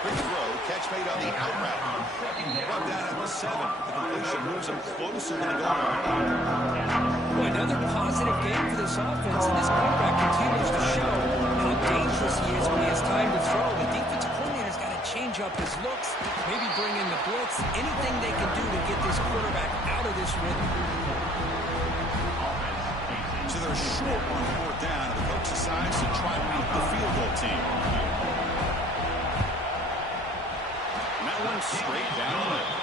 Quick throw. Catch made on the out route. Brought down at the 7. The completion moves him closer to the goal line. Well, another positive game for this offense, and this quarterback continues to show how dangerous he is when he has time to throw. The defensive coordinator's got to change up his looks, maybe bring in the blitz, anything they can do to get this quarterback out of this rhythm. So they're short on 4th down, and the coach decides to try out the field goal team. And that one straight down the middle.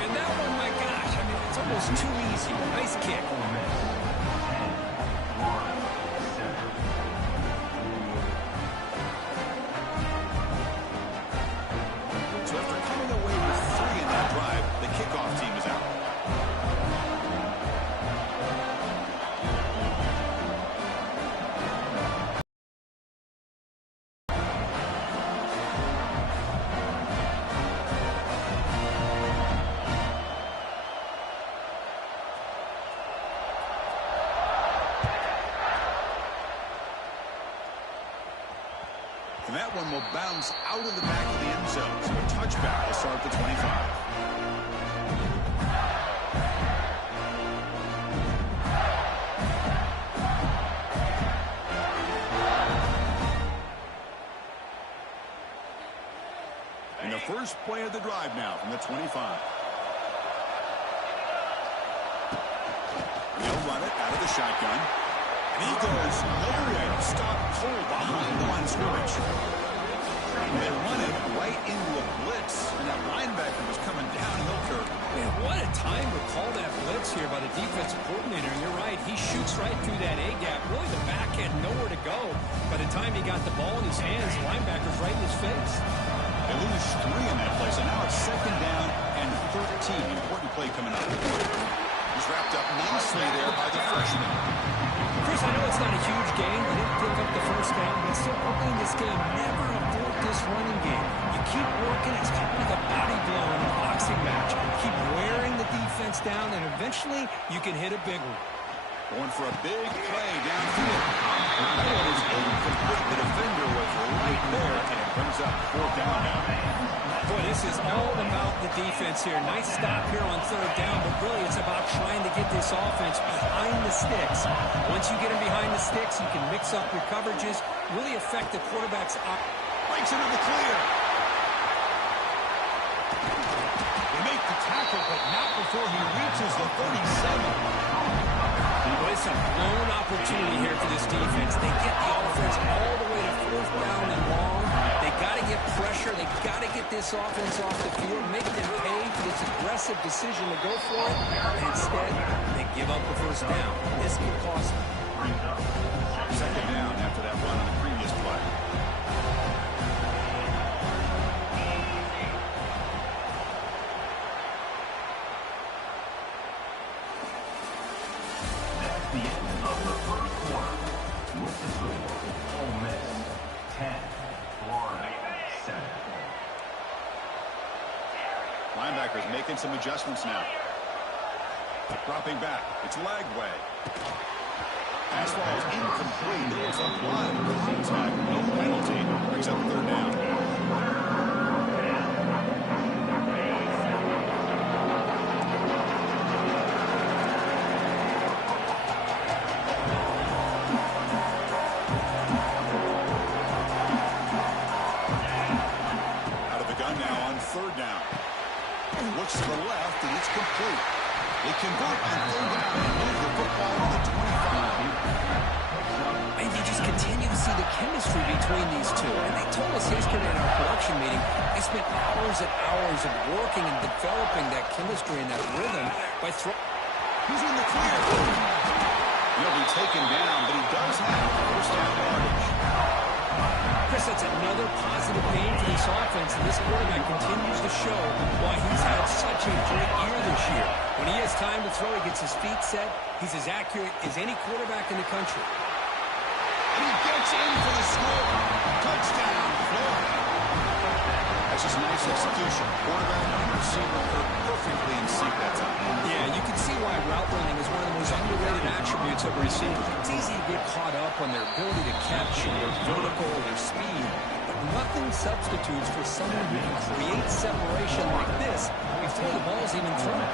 And that one, my gosh, I mean, it's almost too easy. Nice kick. So after coming away with 3 one will bounce out of the back of the end zone. So a touchback will start at the 25. And the first play of the drive now from the 25. They'll run it out of the shotgun. And he goes nowhere to stop Cole behind the line of scrimmage. They run it right into a blitz. And that linebacker was coming downhill curve. Man, what a time to call that blitz here by the defensive coordinator. And you're right, he shoots right through that A-gap. Really, the back had nowhere to go. By the time he got the ball in his hands, the linebacker's right in his face. They lose 3 in that play, so now it's 2nd down and 13. Important play coming up. He's wrapped up nicely there by the freshman. Chris, I know it's not a huge game. They didn't pick up the first down, but still early in this game, never abort this running game. You keep working. It's kind of like a body blow in a boxing match. Keep wearing the defense down, and eventually you can hit a big one. Going for a big play downfield. It was incomplete. The defender was right there, and it brings up 4th down now. Boy, this is all about the defense here. Nice stop here on 3rd down, but really it's about trying to get this offense behind the sticks. Once you get them behind the sticks, you can mix up your coverages, really affect the quarterback's up. Breaks into the clear. They make the tackle, but not before he reaches the 37. Well, it's a blown opportunity here for this defense. They get the offense all the way to 4th down and long. They got to get pressure. They got to get this offense off the field, make them pay for this aggressive decision to go for it. And instead, they give up the 1st down. This could cost them. 2nd down after that run on the previous play. The end of the first quarter. Mississippi, Ole Miss, 10. Florida, 7. Linebackers making some adjustments now. Dropping back. It's Lagway. Pass ball is incomplete. There was a lot of contact. No penalty. Brings up 3rd down. Looks to the left, and it's complete. They convert on 3rd down and move the football to the 25. And you just continue to see the chemistry between these two. And they told us yesterday in our production meeting, they spent hours and hours of working and developing that chemistry and that rhythm by throwing. He's in the clear. He'll be taken down, but he does have 1st down yardage. Chris, that's another positive game for this offense, and this quarterback continues to show why he's had such a great year this year. When he has time to throw, he gets his feet set. He's as accurate as any quarterback in the country. And he gets in for the score. Touchdown, Florida. That's just nice execution. Quarterback and receiver are perfectly in sync that time. Yeah, you can see why route running is one of the most underrated attributes of a receiver. It's easy to get caught up on their ability to catch, their vertical, their speed. But nothing substitutes for someone who can create separation like this before the ball's even thrown.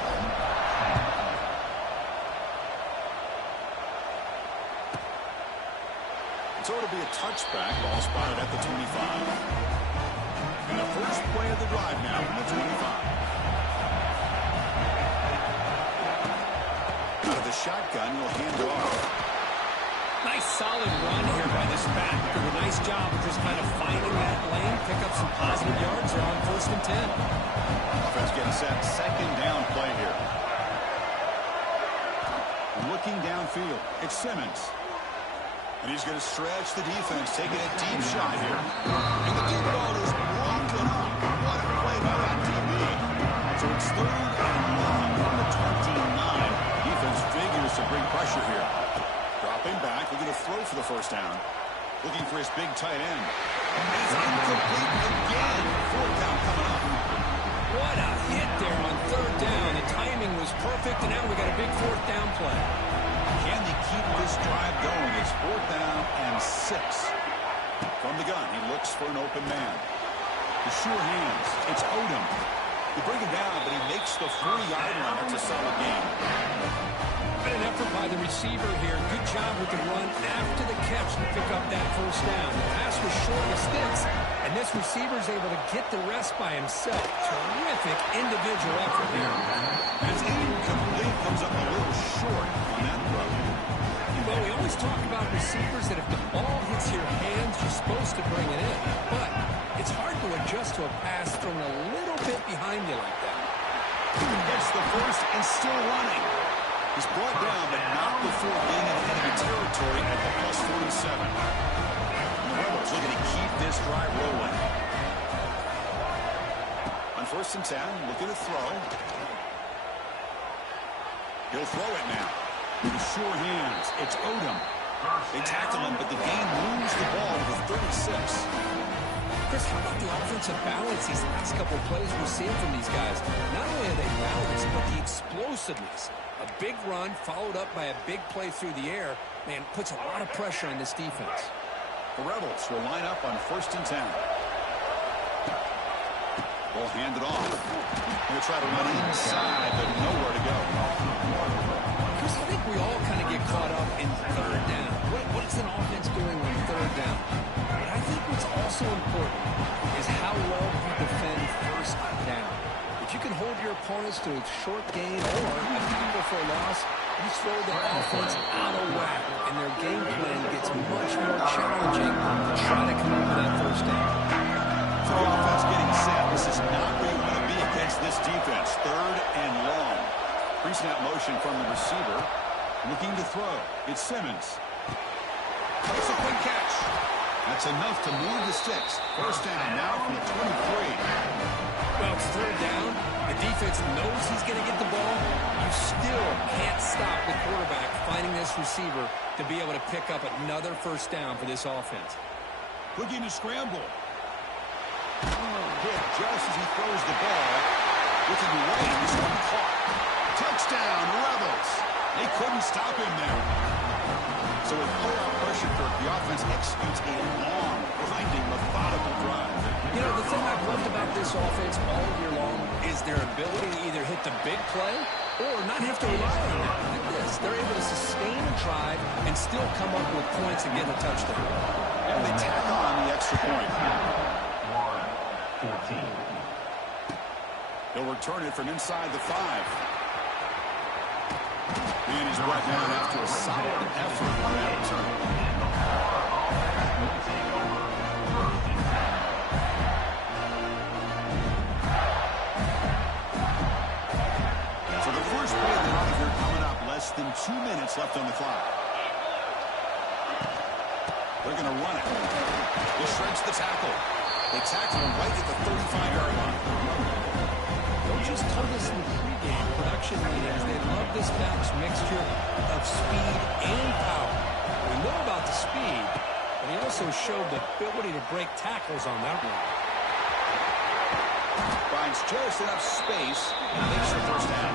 So it'll be a touchback. Ball spotted at the 25. And the first play of the drive now from the 25. Out of the shotgun, he'll hand it off. Nice solid run here by this back. Did a nice job of just kind of finding that lane, pick up some positive yards there on 1st and 10. Offense getting set. 2nd down play here. Looking downfield. It's Simmons. And he's going to stretch the defense, taking a deep shot here. And the deep ball is broken up. What a play by that DB. So it's 3rd and long from the 29. Defense figures to bring pressure here. Dropping back, looking to throw for the 1st down. Looking for his big tight end. And it's incomplete again. 4th down coming up. What a hit there on 3rd down. The timing was perfect, and now we got a big 4th down play. Can they keep this drive going? It's 4th down and 6. From the gun, he looks for an open man. The sure hands. It's Odom. They bring him down, but he makes the 40-yard line. That's a solid game. An effort by the receiver here. Good job with the run after the catch to pick up that first down. The pass was short of sticks, and this receiver is able to get the rest by himself. Terrific individual effort here. That's incomplete. Comes up a little short on that throw. Well, we always talk about receivers that if the ball hits your hands, you're supposed to bring it in. But it's hard to adjust to a pass thrown a little bit behind you like that. Gets the first and still running. He's brought down, but not before being in enemy territory at the +47. And the Rebels looking to keep this drive rolling. On 1st and 10, looking to throw. He'll throw it now. With sure hands, it's Odom. They tackle him, but the game moves the ball to the 36. Chris, how about the offensive balance these last couple of plays we're seeing from these guys? Not only are they balanced, but the explosiveness. A big run followed up by a big play through the air, man, puts a lot of pressure on this defense. The Rebels will line up on 1st and 10. Ball handed off. He'll try to run inside, but nowhere to go. Chris, I think we all kind of get caught up in 3rd down. What is an offense doing on 3rd down? But I think what's also important is how well you defend 1st down. If you can hold your opponents to a short gain or a tackle for a loss, you throw their offense out of whack, and their game plan gets much more challenging to try to come up with that 1st down. So the offense getting set. This is not where you want to be against this defense. 3rd and long. Pre-snap motion from the receiver. Looking to throw. It's Simmons. It's a quick catch. That's enough to move the sticks. 1st down now from the 23. Well, it's 3rd down. The defense knows he's going to get the ball. You still can't stop the quarterback finding this receiver to be able to pick up another 1st down for this offense. Looking to scramble. Hit just as he throws the ball. Looking away. This one caught. Touchdown, Rebels. They couldn't stop him there. So with playoff pressure, Kirk, the offense executes a long, grinding, methodical drive. You know, the thing I've loved about this offense all year long is their ability to either hit the big play or not have to rely on it like this. They're able to sustain a drive and still come up with points and get a touchdown. And they tack on the extra point. 14. They'll return it from inside the 5. And he's brought down after a solid effort on that return. So the first play of the drive here coming up. Less than 2 minutes left on the clock. They're going to run it. He shreds the tackle. They tackle him right at the 35-yard line. Coaches told us in pregame production meetings they love this back's mixture of speed and power. We know about the speed, but he also showed the ability to break tackles on that one. Finds just enough space and makes the 1st down.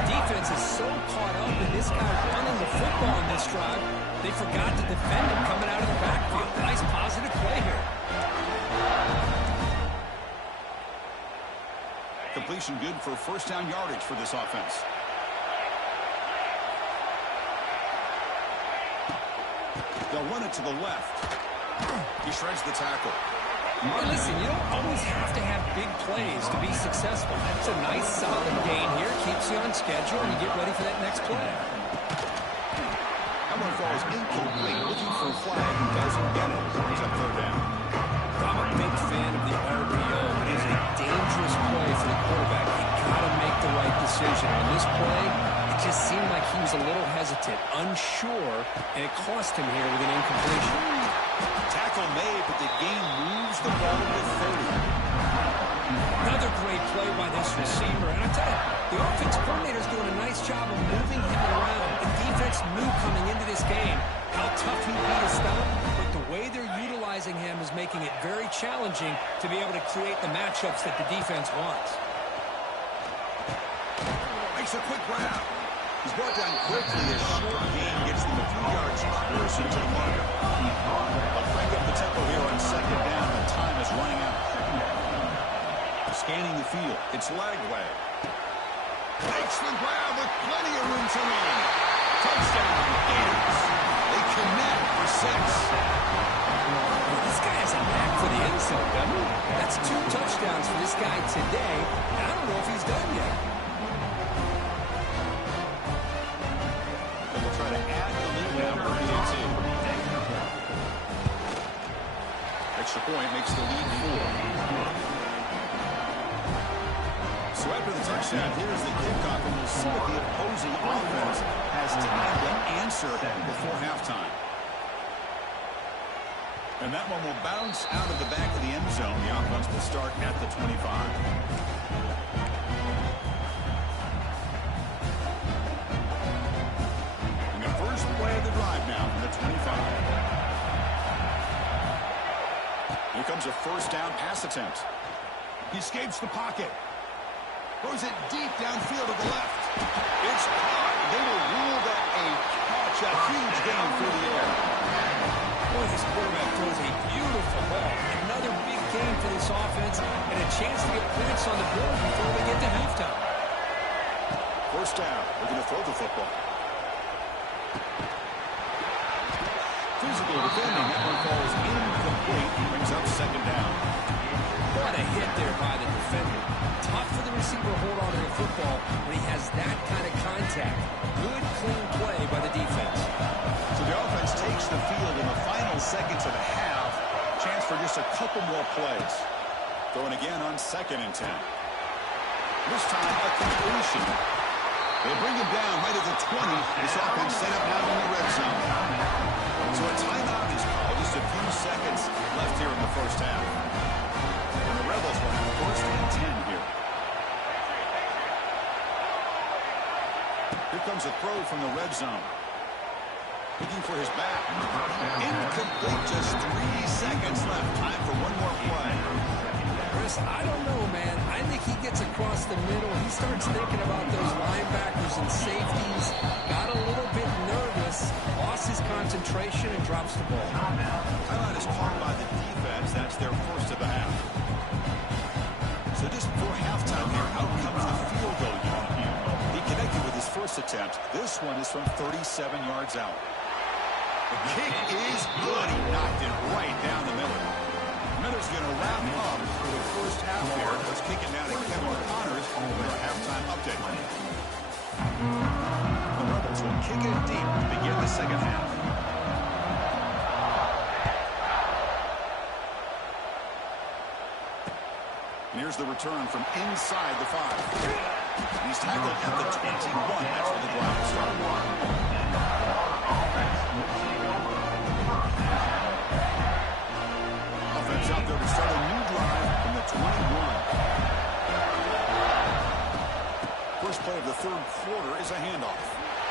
The defense is so caught up in this guy running the football in this drive, they forgot to defend him coming out of the backfield. Nice positive play here. Completion good for 1st down yardage for this offense. They'll run it to the left. He shreds the tackle. Hey, listen, you don't always have to have big plays to be successful. It's a nice, solid gain here. Keeps you on schedule, and you get ready for that next play. That one falls incomplete. Looking for a flag and doesn't get it. He's up 3rd down. I'm a big fan of the RPO. It is a dangerous play for the quarterback. You got to make the right decision. On this play, it just seemed like he was a little hesitant, unsure, and it cost him here with an incompletion. Tackle made, but the game moves the ball to 30. Another great play by this receiver. And I tell you, the offense coordinator is doing a nice job of moving him around. The defense knew coming into this game how tough he'd be to stop, but the way they're utilizing him is making it very challenging to be able to create the matchups that the defense wants. Makes a quick grab. He's brought down quickly. A short gain gets them a few yards closer to the marker. But pick up the tempo here on second down. The time is running out. Scanning the field. It's Lagway. Makes the grab with plenty of room to run. Touchdown, Gators. They connect for 6. This guy has a knack for the end zone, doesn't he? That's 2 touchdowns for this guy today. And I don't know if he's done yet. They'll try to add the lead now for BAT. Extra point makes the lead 4. So after the touchdown, here's the kickoff, and we'll see if the opposing offense has time to answer before halftime. And that one will bounce out of the back of the end zone. The offense will start at the 25. And the first play of the drive now from the 25. Here comes a first down pass attempt. He escapes the pocket. Throws it deep downfield to the left. It's caught. They will rule that a catch, a huge gain through the air. Boy, this quarterback throws a beautiful ball. Another big game for this offense and a chance to get points on the board before we get to halftime. First down. We're going to throw the football. Physical defending. That one falls incomplete. He brings up second down. What a hit there by the defender. Tough for the receiver to hold on to the football when he has that kind of contact. Good, clean play by the defense. So the offense takes the field in the final seconds of the half. Chance for just a couple more plays. Going again on 2nd and 10. This time a completion. They bring him down right at the 20. This offense set up now in the red zone. So a timeout is called. Just a few seconds left here in the first half. And the Rebels will have 1st and 10 here. Here comes a throw from the red zone. Looking for his back. Incomplete. Just 3 seconds left. Time for one more play. Chris, I don't know, man. I think he gets across the middle. He starts thinking about those linebackers and safeties. Got a little bit nervous. Lost his concentration and drops the ball. Timeout is called by the defense. That's their first of the half. So just before halftime here, out comes the field goal unit. He connected with his first attempt. This one is from 37 yards out. The kick is good. He knocked it right down the middle. Miller's going to wrap up for the first half here. Let's kick it down to Kevin Connors for our halftime update. The Rebels will kick it deep to begin the second half. And here's the return from inside the 5. He's tackled at the 21. That's where the drive will start. Offense out there to start a new drive from the 21. First play of the third quarter is a handoff.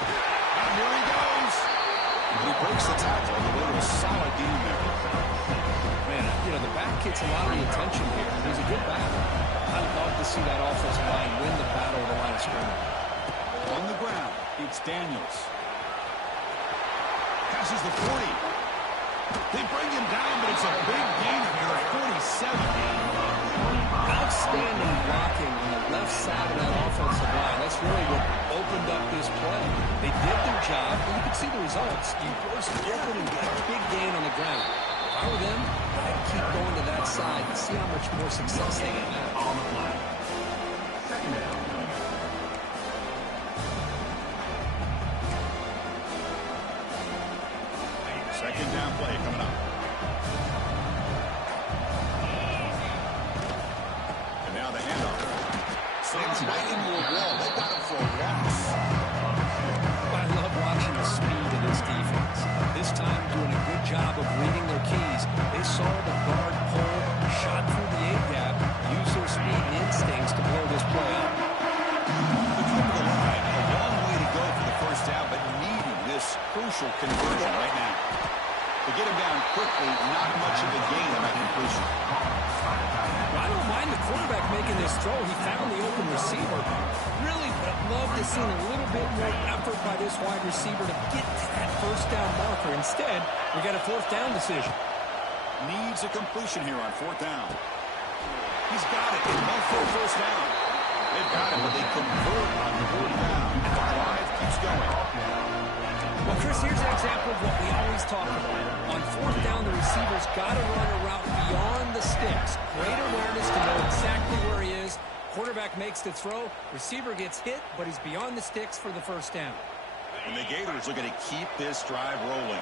And here he goes. And he breaks the tackle. A little solid game there. Man, you know, the back gets a lot of the attention here. He's a good batter. I'd love to see that offensive line win the battle of the line of scrimmage. On the ground, it's Daniels. Passes the 40. They bring him down, but it's a big gain here at 47. Outstanding blocking on the left side of that offensive line. That's really what opened up this play. They did their job, and you can see the results. You burst open and get a big gain on the ground. If I were them, I'd keep going to that side and see how much more success they can have. On the play. Second down. Second down play coming up. And now the handoff. Slams right into a wall. They got him for a loss. I love watching the speed of this defense. This time doing a good job of reading their keys. They saw the guard pull, shot through the A-gap, used their speed and instincts to blow this play up. The clip of the line, a long way to go for the first down, but needing this crucial conversion right now. To get him down quickly, not much of a gain on that completion. Well, I don't mind the quarterback making this throw. He found the open receiver. Really would have loved to see a little bit more effort by this wide receiver to get to that first down marker. Instead, we got a fourth down decision. Needs a completion here on 4th down. He's got it. Enough for a first down. They've got it, but they convert on 4th down. And the drive keeps going. Well, Chris, here's an example of what we always talk about. On 4th down, the receiver's got to run a route beyond the sticks. Great awareness to know exactly where he is. Quarterback makes the throw. Receiver gets hit, but he's beyond the sticks for the first down. And the Gators looking to keep this drive rolling.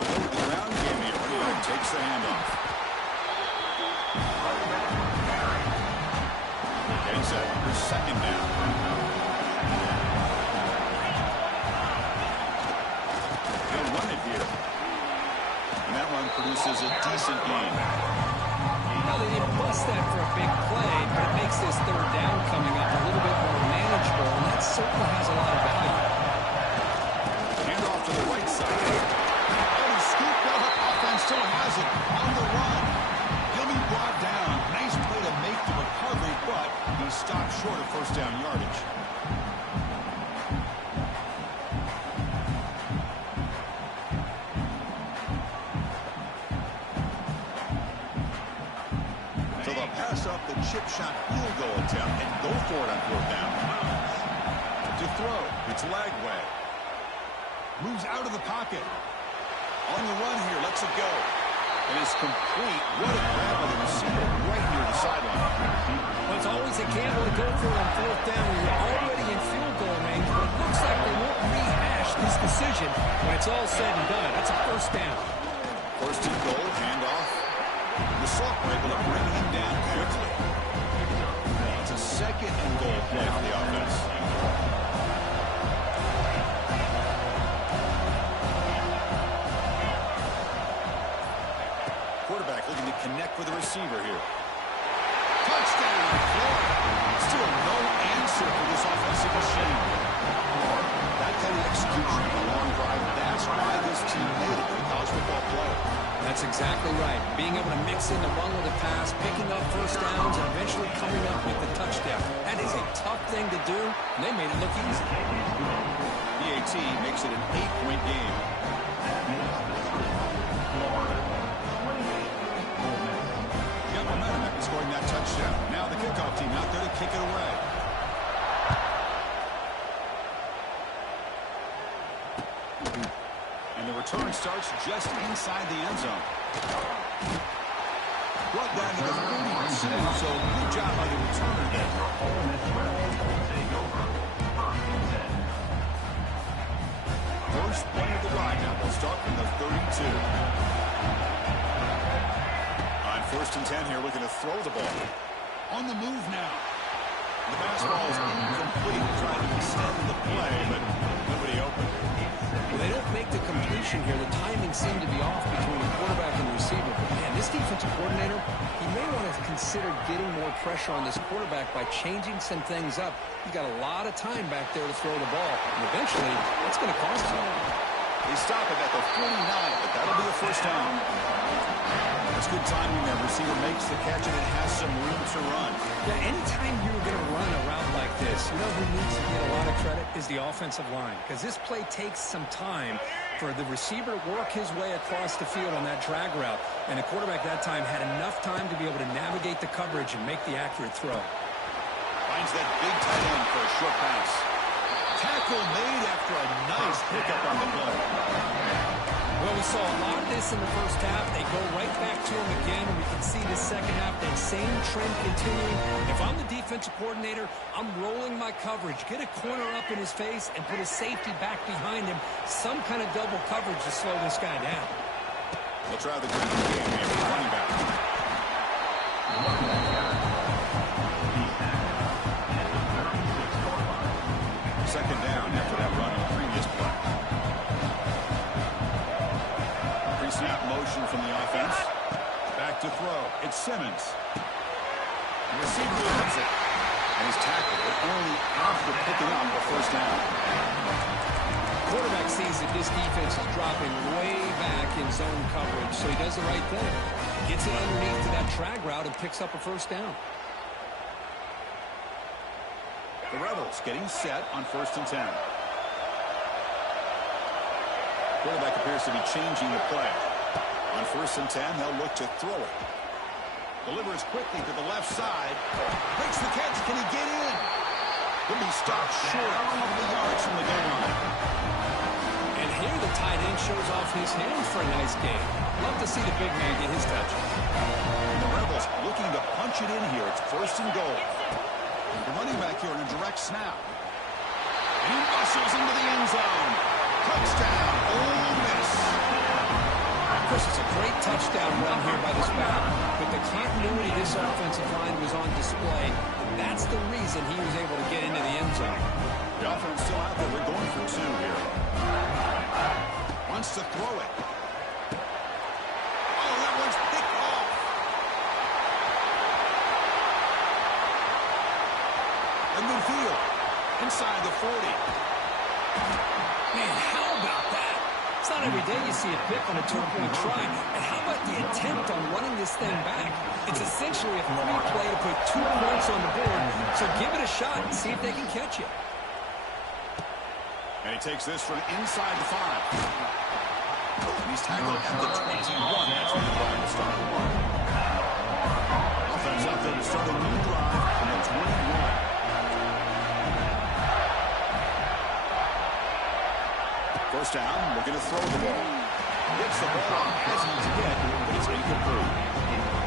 Ground game here. Running back takes the handoff. Getting set for 2nd down. They'll run it here. And that run produces a decent gain. Well, they didn't bust that for a big play, but it makes this 3rd down coming up a little bit more manageable, and that certainly has a lot of value. Handoff to the right side. Oh, he scooped up. Offense still has it on the run. He'll be brought down. Nice play to make the recovery, but he stopped short of first down yardage. So they'll pass up the chip shot field goal attempt and go for it on 4th down. To throw, it's Lagway. Moves out of the pocket. On the run here, lets it go. It is complete. What a grab by the receiver right near the sideline. Well, it's always a gamble to go for it on 4th down when you're already in field goal range, but it looks like they won't rehash this decision when it's all said and done. That's a first down. 1st and goal, handoff. The Salk were able to bring him down quickly. It's a 2nd and goal play for the offense. Quarterback looking to connect with the receiver here. Touchdown, Florida. Still no answer for this offensive machine. That kind of execution on a long drive, that's why this team made it for the college football play. That's exactly right. Being able to mix in the run with the pass, picking up first downs, and eventually coming up with the touchdown. That is a tough thing to do, and they made it look easy. The AT makes it an 8-point game. Got momentum after scoring that touchdown. Now the kickoff team out there to kick it away. And the return starts just inside the end zone. Brought down to the 32, so good job by the returner there. First play of the ride now. They'll start from the 32. On 1st and 10 here, looking to throw the ball. On the move now. The fastball is incomplete, trying to extend the play, but nobody open. Well, they don't make the completion here. The timing seemed to be off between the quarterback and the receiver. But, man, this defensive coordinator, he may want to consider getting more pressure on this quarterback by changing some things up. You got a lot of time back there to throw the ball. And eventually, it's going to cost you. They stop it at the 49, but that'll be a first down. That's good timing there. Receiver makes the catch, and it has some room to run. Yeah, anytime you're going to run a route like this, you know who needs to get a lot of credit is the offensive line. Because this play takes some time for the receiver to work his way across the field on that drag route. And the quarterback that time had enough time to be able to navigate the coverage and make the accurate throw. Finds that big tight end for a short pass. Tackle made after a nice pickup on the play. Well, we saw a lot of this in the first half. They go right back to him again, and we can see the second half, that same trend continuing. If I'm the defensive coordinator, I'm rolling my coverage. Get a corner up in his face and put a safety back behind him. Some kind of double coverage to slow this guy down. We'll try the good game here for running back. Second down after that run on the previous play. Pre-snap motion from the offense. Back to throw. It's Simmons. The receiver wins it. And he's tackled, but only after picking up the first down. Quarterback sees that this defense is dropping way back in zone coverage, so he does the right thing. Gets it underneath to that drag route and picks up a first down. The Rebels getting set on 1st and 10. Quarterback appears to be changing the play. On 1st and 10, they'll look to throw it. Delivers quickly to the left side. Makes the catch. Can he get in? He'll be stopped short a couple of yards from the goal line. And here the tight end shows off his hands for a nice game. Love to see the big man get his touches. And the Rebels looking to punch it in here. It's 1st and goal. The running back here on a direct snap. And he muscles into the end zone. Touchdown, Ole Miss. Chris, it's a great touchdown run here by this back, but the continuity this offensive line was on display. That's the reason he was able to get into the end zone. The offense still out there. We're going for 2 here. Wants to throw it. Oh, that one's picked off. In midfield. Inside the 40. Man, how about that? It's not every day you see a pick on a 2-point try. And how about the attempt on running this thing back? It's essentially a free play to put 2 points on the board. So give it a shot and see if they can catch it. And he takes this from inside the 5. And he's tackled at the 21. That's where the drive will start. Offense out there to start a new drive from the 21. First down, looking to throw the ball. Gets the ball as he's hit, but it's incomplete.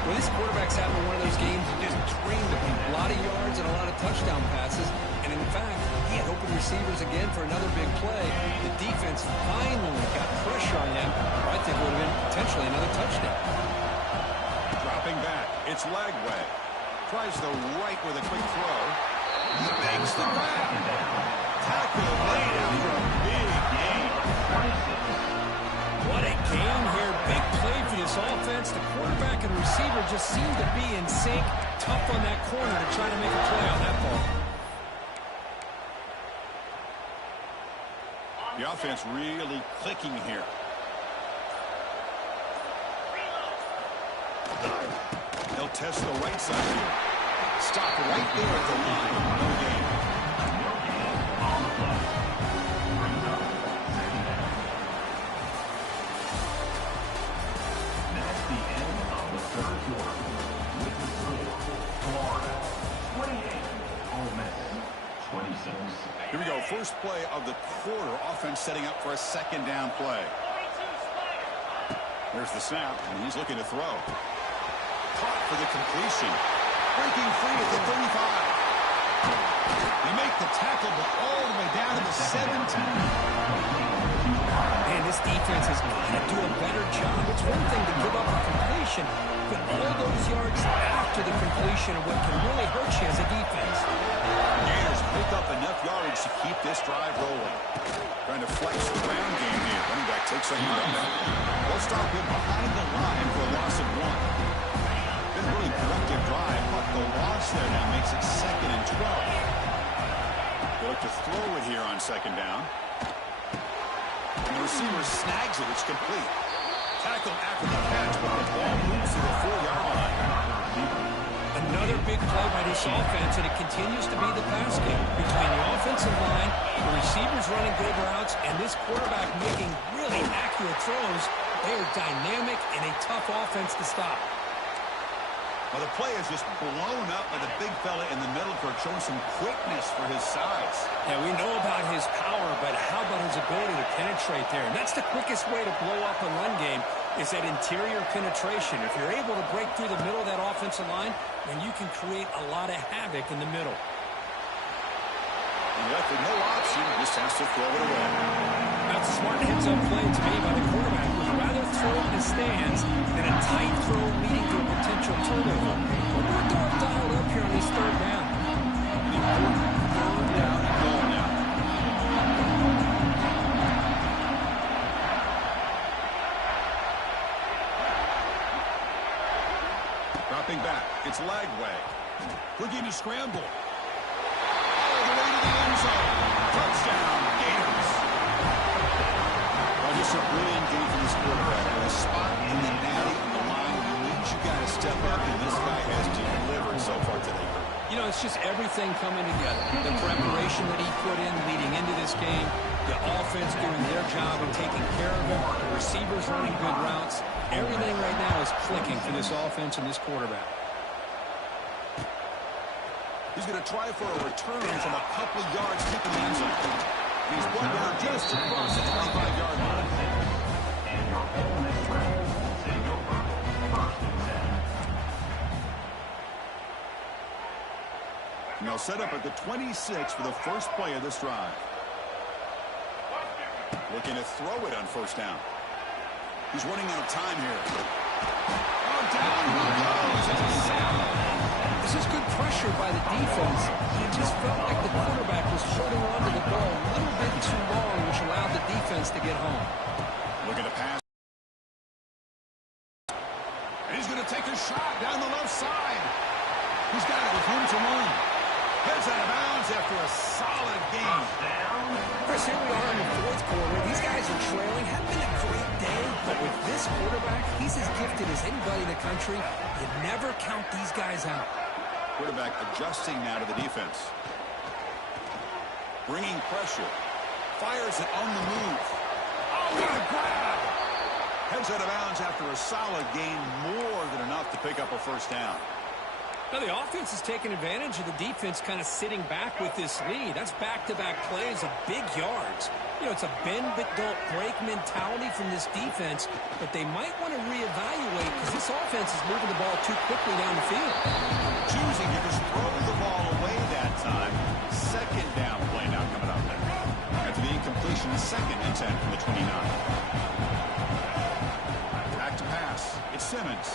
Well, this quarterback's having one of those games you just dreamed of. A lot of yards and a lot of touchdown passes. And in fact, he had open receivers again for another big play. The defense finally got pressure on him. I think it would have been potentially another touchdown. Dropping back, it's Lagway. Tries the right with a quick throw. He makes the grab. Tackle laid out for a big gain. What a game here. Big play for this offense. The quarterback and receiver just seem to be in sync. Tough on that corner to try to make a play on that ball. The offense really clicking here. They'll test the right side here. Stop right there at the line. No gain. That's the end of the 3rd quarter. With the score, Florida 28, Ole Miss 26. Here we go. First play of the quarter. Offense setting up for a 2nd down play. There's the snap, and he's looking to throw. Caught for the completion. Breaking free at the 35. They make the tackle, but all the way down to the 17. Man, this defense has got to do a better job. It's one thing to give up a completion, but all those yards after the completion are what can really hurt you as a defense. Gators pick up enough yardage to keep this drive rolling. Trying to flex the ground game here. Running back takes a handoff. They'll stop him behind the line for a loss of 1. Been a really productive drive, but the loss there now makes it 2nd and 12. They look to throw it here on 2nd down. And the receiver snags it. It's complete. Tackled after the catch, but the ball moves to the 4-yard line. Another big play by this offense, and it continues to be the pass game between the offensive line, the receivers running good routes, and this quarterback making really accurate throws. They are dynamic and a tough offense to stop. Well, the play is just blown up by the big fella in the middle for showing some quickness for his size. Yeah, we know about his power, but how about his ability to penetrate there? And that's the quickest way to blow up a run game is that interior penetration. If you're able to break through the middle of that offensive line, then you can create a lot of havoc in the middle. And left with no option, just has to throw it away. That's a smart heads-up play to me by the quarterback. Would rather throw in the stands than a tight throw leading to a potential turnover. We're not dialed up here on this 3rd down. The important 3rd down and goal now. Dropping back, it's Lagway. Looking to scramble. All the way to the end zone. Touchdown, Gators. Well, just a brilliant game for this quarterback. With a spot in the natty on the line, it means you got to step up, and this guy has delivered so far today. You know, it's just everything coming together. The preparation that he put in leading into this game, The offense doing their job of taking care of him. The receivers running good routes. Everything right now is clicking for this offense and this quarterback. He's going to try for a return from a couple of yards deep in the end zone. He's one down just across the 25-yard line. And your opponent's record single first and 10. And they'll set up at the 26 for the first play of this drive. Looking to throw it on first down. He's running out of time here. Oh, down he goes. It's a sack. This is good pressure by the defense. It just felt like the quarterback was holding on to the ball a little bit too long, which allowed the defense to get home. Looking to pass. And he's going to take a shot down the left side. He's got it with room to run. Heads out of bounds after a solid game. Chris, here we are in the fourth quarter. These guys are trailing. Haven't been a great day, but with this quarterback, he's as gifted as anybody in the country. You never count these guys out. Quarterback adjusting now to the defense. Bringing pressure. Fires it on the move. Oh, what a grab! Heads out of bounds after a solid gain, more than enough to pick up a first down. Now, the offense is taking advantage of the defense kind of sitting back with this lead. That's back-to-back plays of big yards. You know, it's a bend-but-don't-break mentality from this defense, but they might want to reevaluate because this offense is moving the ball too quickly down the field. Choosing to just throw the ball away that time. Second down play now coming up there. After the incompletion, second and 10 from the 29. Back to pass. It's Simmons.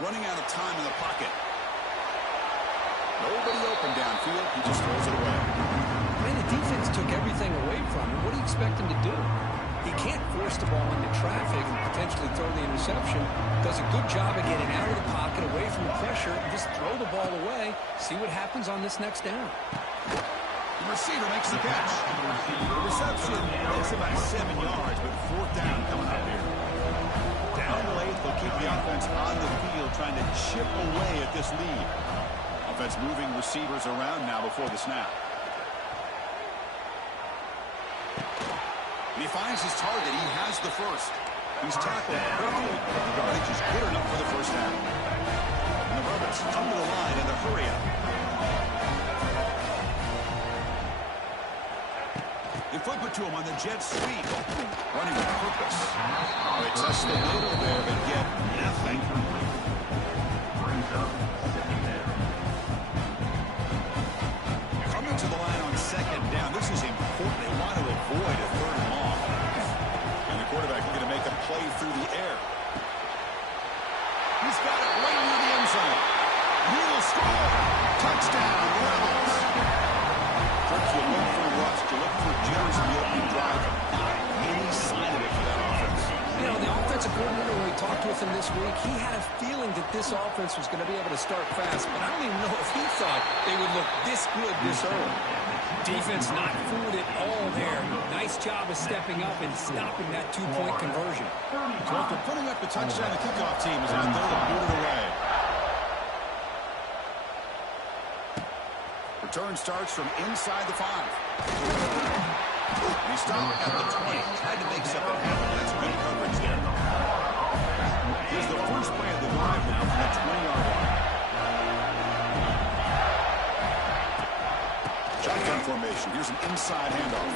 Running out of time in the pocket. Nobody open downfield. He just throws it away. Man, the defense took everything away from him. What do you expect him to do? He can't force the ball into traffic and potentially throw the interception. Does a good job of getting out of the pocket, away from the pressure, and just throw the ball away. See what happens on this next down. The receiver makes the catch. The reception takes about 7 yards, but fourth down coming up here. Down late, they'll keep the offense on the field, trying to chip away at this lead. Offense moving receivers around now before the snap. And he finds his target. He has the first. He's tackled quickly. The yardage is good enough for the first down. And the Rabbits come to the line in the hurry up. They flip it to him on the jet sweep. Running with purpose. They test the middle there, but get nothing. Coming to the line on second down. This is important. They want to avoid a third and long. And the quarterback looking to make a play through the air. He's got it right near the end zone. He will score. Touchdown, Rebels. First, you look for rust, you look for jitters in the opening drive. Not any sign of it for that offense. You know, the offensive coordinator, when we talked with him this week, he had a feeling that this offense was going to be able to start fast, but I don't even know if he thought they would look this good this early. Defense not fooled at all there. Nice job of stepping up and stopping that two-point conversion. So after putting up the touchdown, the kickoff team is out there to boot it away. Return starts from inside the 5. He stopped at the 20. Tried to make something happen. That's good coverage there. Here's the first play of the drive now from the 20-yard line. Shotgun formation. Here's an inside handoff.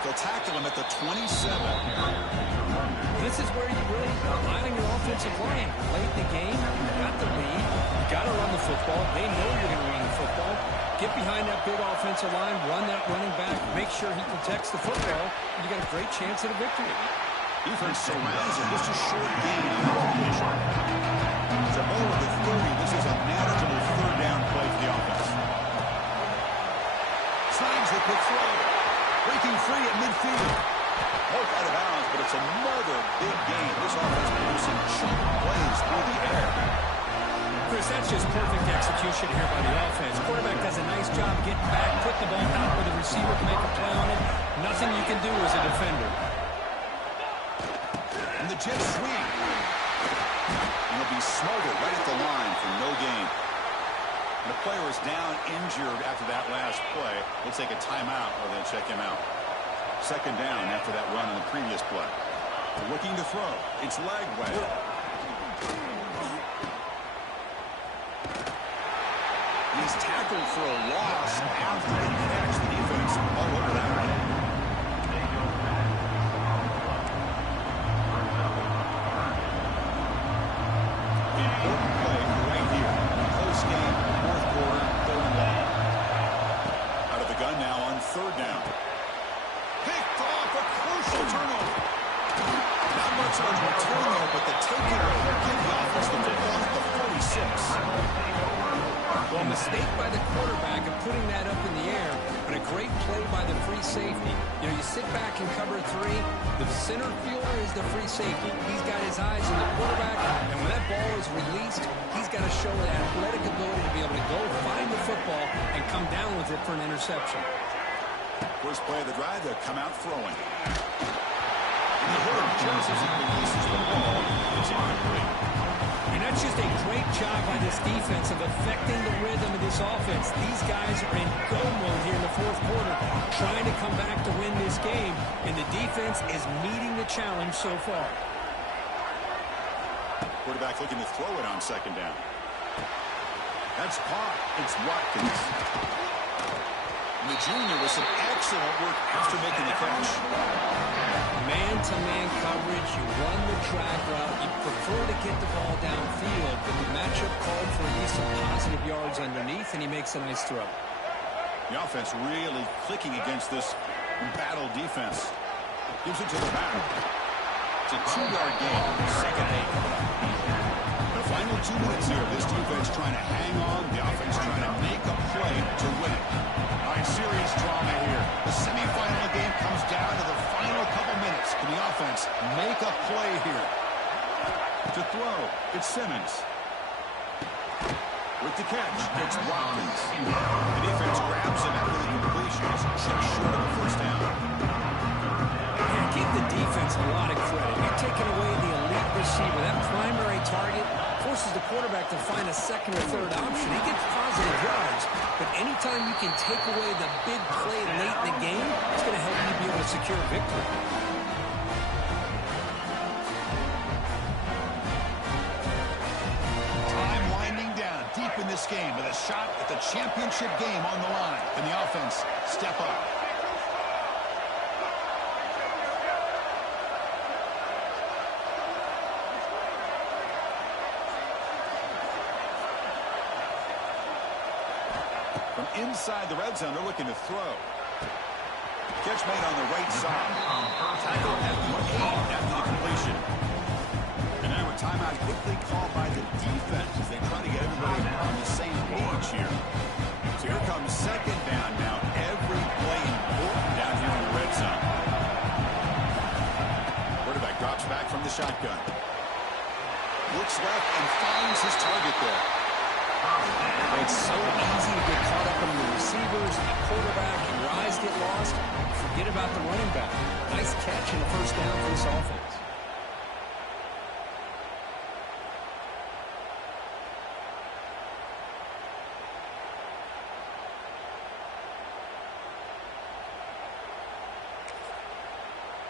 They'll tackle him at the 27. This is where you really rely on your offensive line. Late in the game, you got the lead. You got to run the football. They know you're going to run the football. Get behind that big offensive line, run that running back, make sure he protects the football, and you got a great chance at a victory. Defense surrounds him. Just a short gain on that formation. It's a ball of the 30. This is a manageable third down play for the offense. Slides the quick throw. Breaking free at midfield. Both out of bounds, but it's another big gain. This offense producing chunk plays through the air. Chris, that's just perfect execution here by the offense. Quarterback does a nice job getting back, put the ball out where the receiver can make a play on it. Nothing you can do as a defender. And the jet sweep. And he'll be smothered right at the line for no gain. The player is down injured after that last play. We'll take a timeout or then check him out. Second down after that run on the previous play. Looking to throw. It's leg way. He's tackled for a loss after the catch. The defense all over that one. Important play right here. Close game, fourth quarter, third and long. Out of the gun now on third down. Picked off a crucial turnover. Not much on return there, but the takeaway will give the offense the football at the 46. Well, a mistake by the quarterback of putting that up in the air, but a great play by the free safety. You know, you sit back and cover three. The center fielder is the free safety. He's got his eyes on the quarterback, and when that ball is released, he's got to show that athletic ability to be able to go find the football and come down with it for an interception. First play of the drive, they'll come out throwing. And the hitter just as he releases the ball, it's incomplete. And that's just a great job by this defense of affecting the rhythm of this offense. These guys are in go mode here in the fourth quarter, trying to come back to win this game, and the defense is meeting the challenge so far. Quarterback looking to throw it on second down. That's caught. It's Watkins. And the junior with some excellent work after making the catch. Man-to-man coverage, you run the drag route, you prefer to get the ball downfield, but the matchup called for at least some positive yards underneath, and he makes a nice throw. The offense really clicking against this battle defense. Gives it to the back. It's a 2-yard gain, second 8. The final 2 minutes here, this defense trying to hang on, the offense trying to make a play to win it. All right, serious drama here. The semifinal game comes down to the final couple minutes. Can the offense make a play here? To throw, it's Simmons. With the catch, it's Watkins. The defense grabs him after the completion. It's just short of the first down. Yeah, give the defense a lot of credit. You're taking away the elite receiver. That primary target forces the quarterback to find a second or third option. He gets positive yards, but anytime you can take away the big play late in the game, it's going to help you be able to secure a victory. Time winding down deep in this game with a shot at the championship game on the line. Can the offense step up? Inside the red zone, they're looking to throw. Catch made on the right side. Tackle at the 8 after the completion. And now a timeout quickly called by the defense as they try to get everybody on the same page here. So here comes second down now. Every play important down here in the red zone. Quarterback drops back from the shotgun. Looks left and finds his target there. It's so easy to get caught up in the receivers and the quarterback, and your eyes get lost. Forget about the running back. Nice catch and a first down for this offense.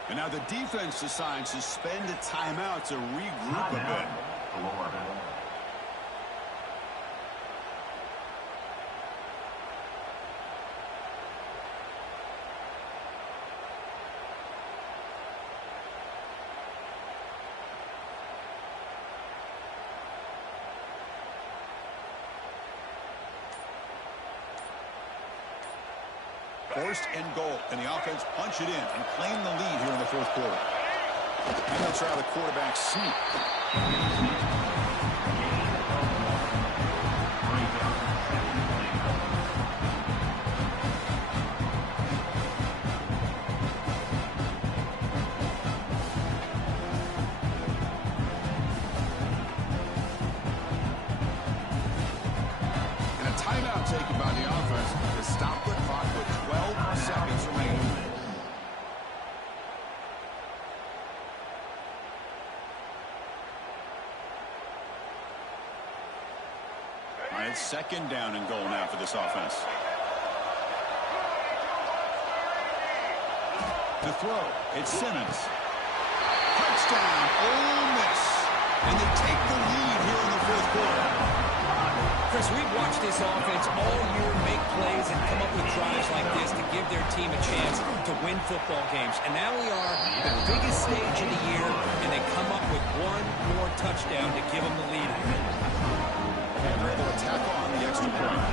And now the defense decides to spend a timeout to regroup a bit. First and goal, and the offense punch it in and claim the lead here in the fourth quarter. And they'll try the quarterback sneak. And a timeout taken by the offense to stop the clock with 12 seconds remaining. All right, it's second down and goal now for this offense. To throw, it's Simmons. Touchdown, Ole Miss. And they take the lead here in the fourth quarter. Chris, we've watched this offense all year make plays and come up with drives like this to give their team a chance to win football games. And now we are the biggest stage of the year, and they come up with one more touchdown to give them the lead. And they're able to tack on the extra point.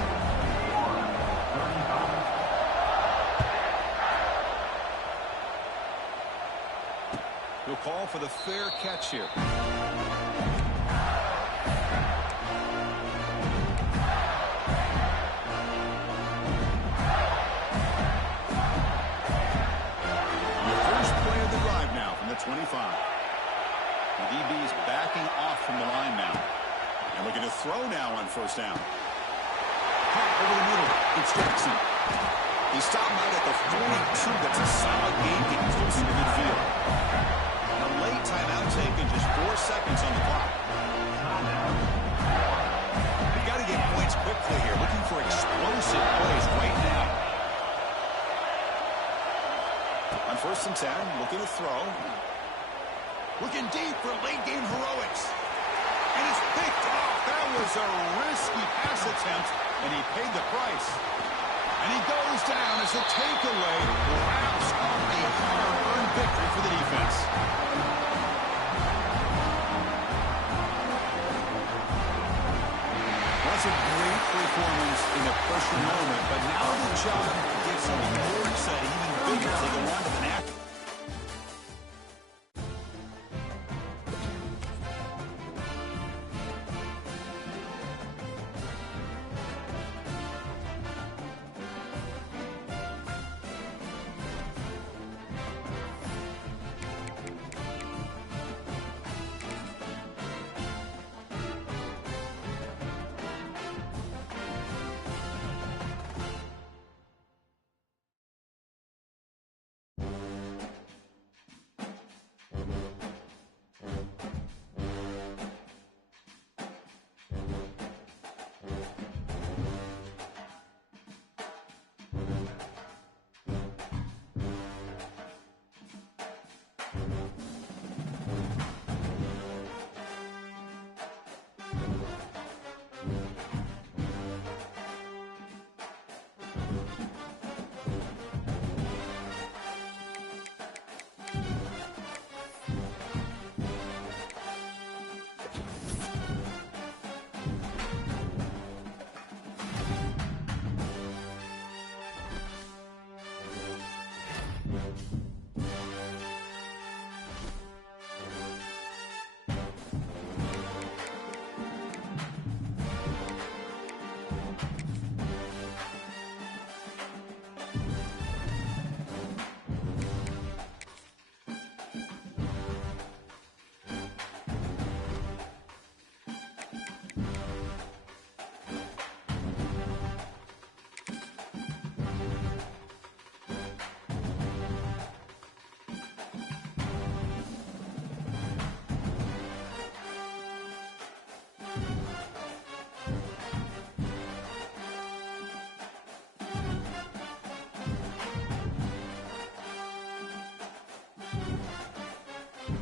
We'll call for the fair catch here. First play of the drive now from the 25. The DB is backing off from the line now. And looking to throw now on first down. Caught over the middle. It's Jackson. He stopped out at the 42. That's a solid game getting close to midfield. A late timeout taken, just 4 seconds on the clock. We've got to get points quickly here. Looking for explosive plays right now. On first and 10, looking to throw. Looking deep for late game heroics. And it's picked off. That was a risky pass attempt, and he paid the price. And he goes down as a takeaway wraps up a hard-earned victory for the defense. That's a great performance in a pressure moment, but now the job gets even more exciting, even bigger as they go on to the next.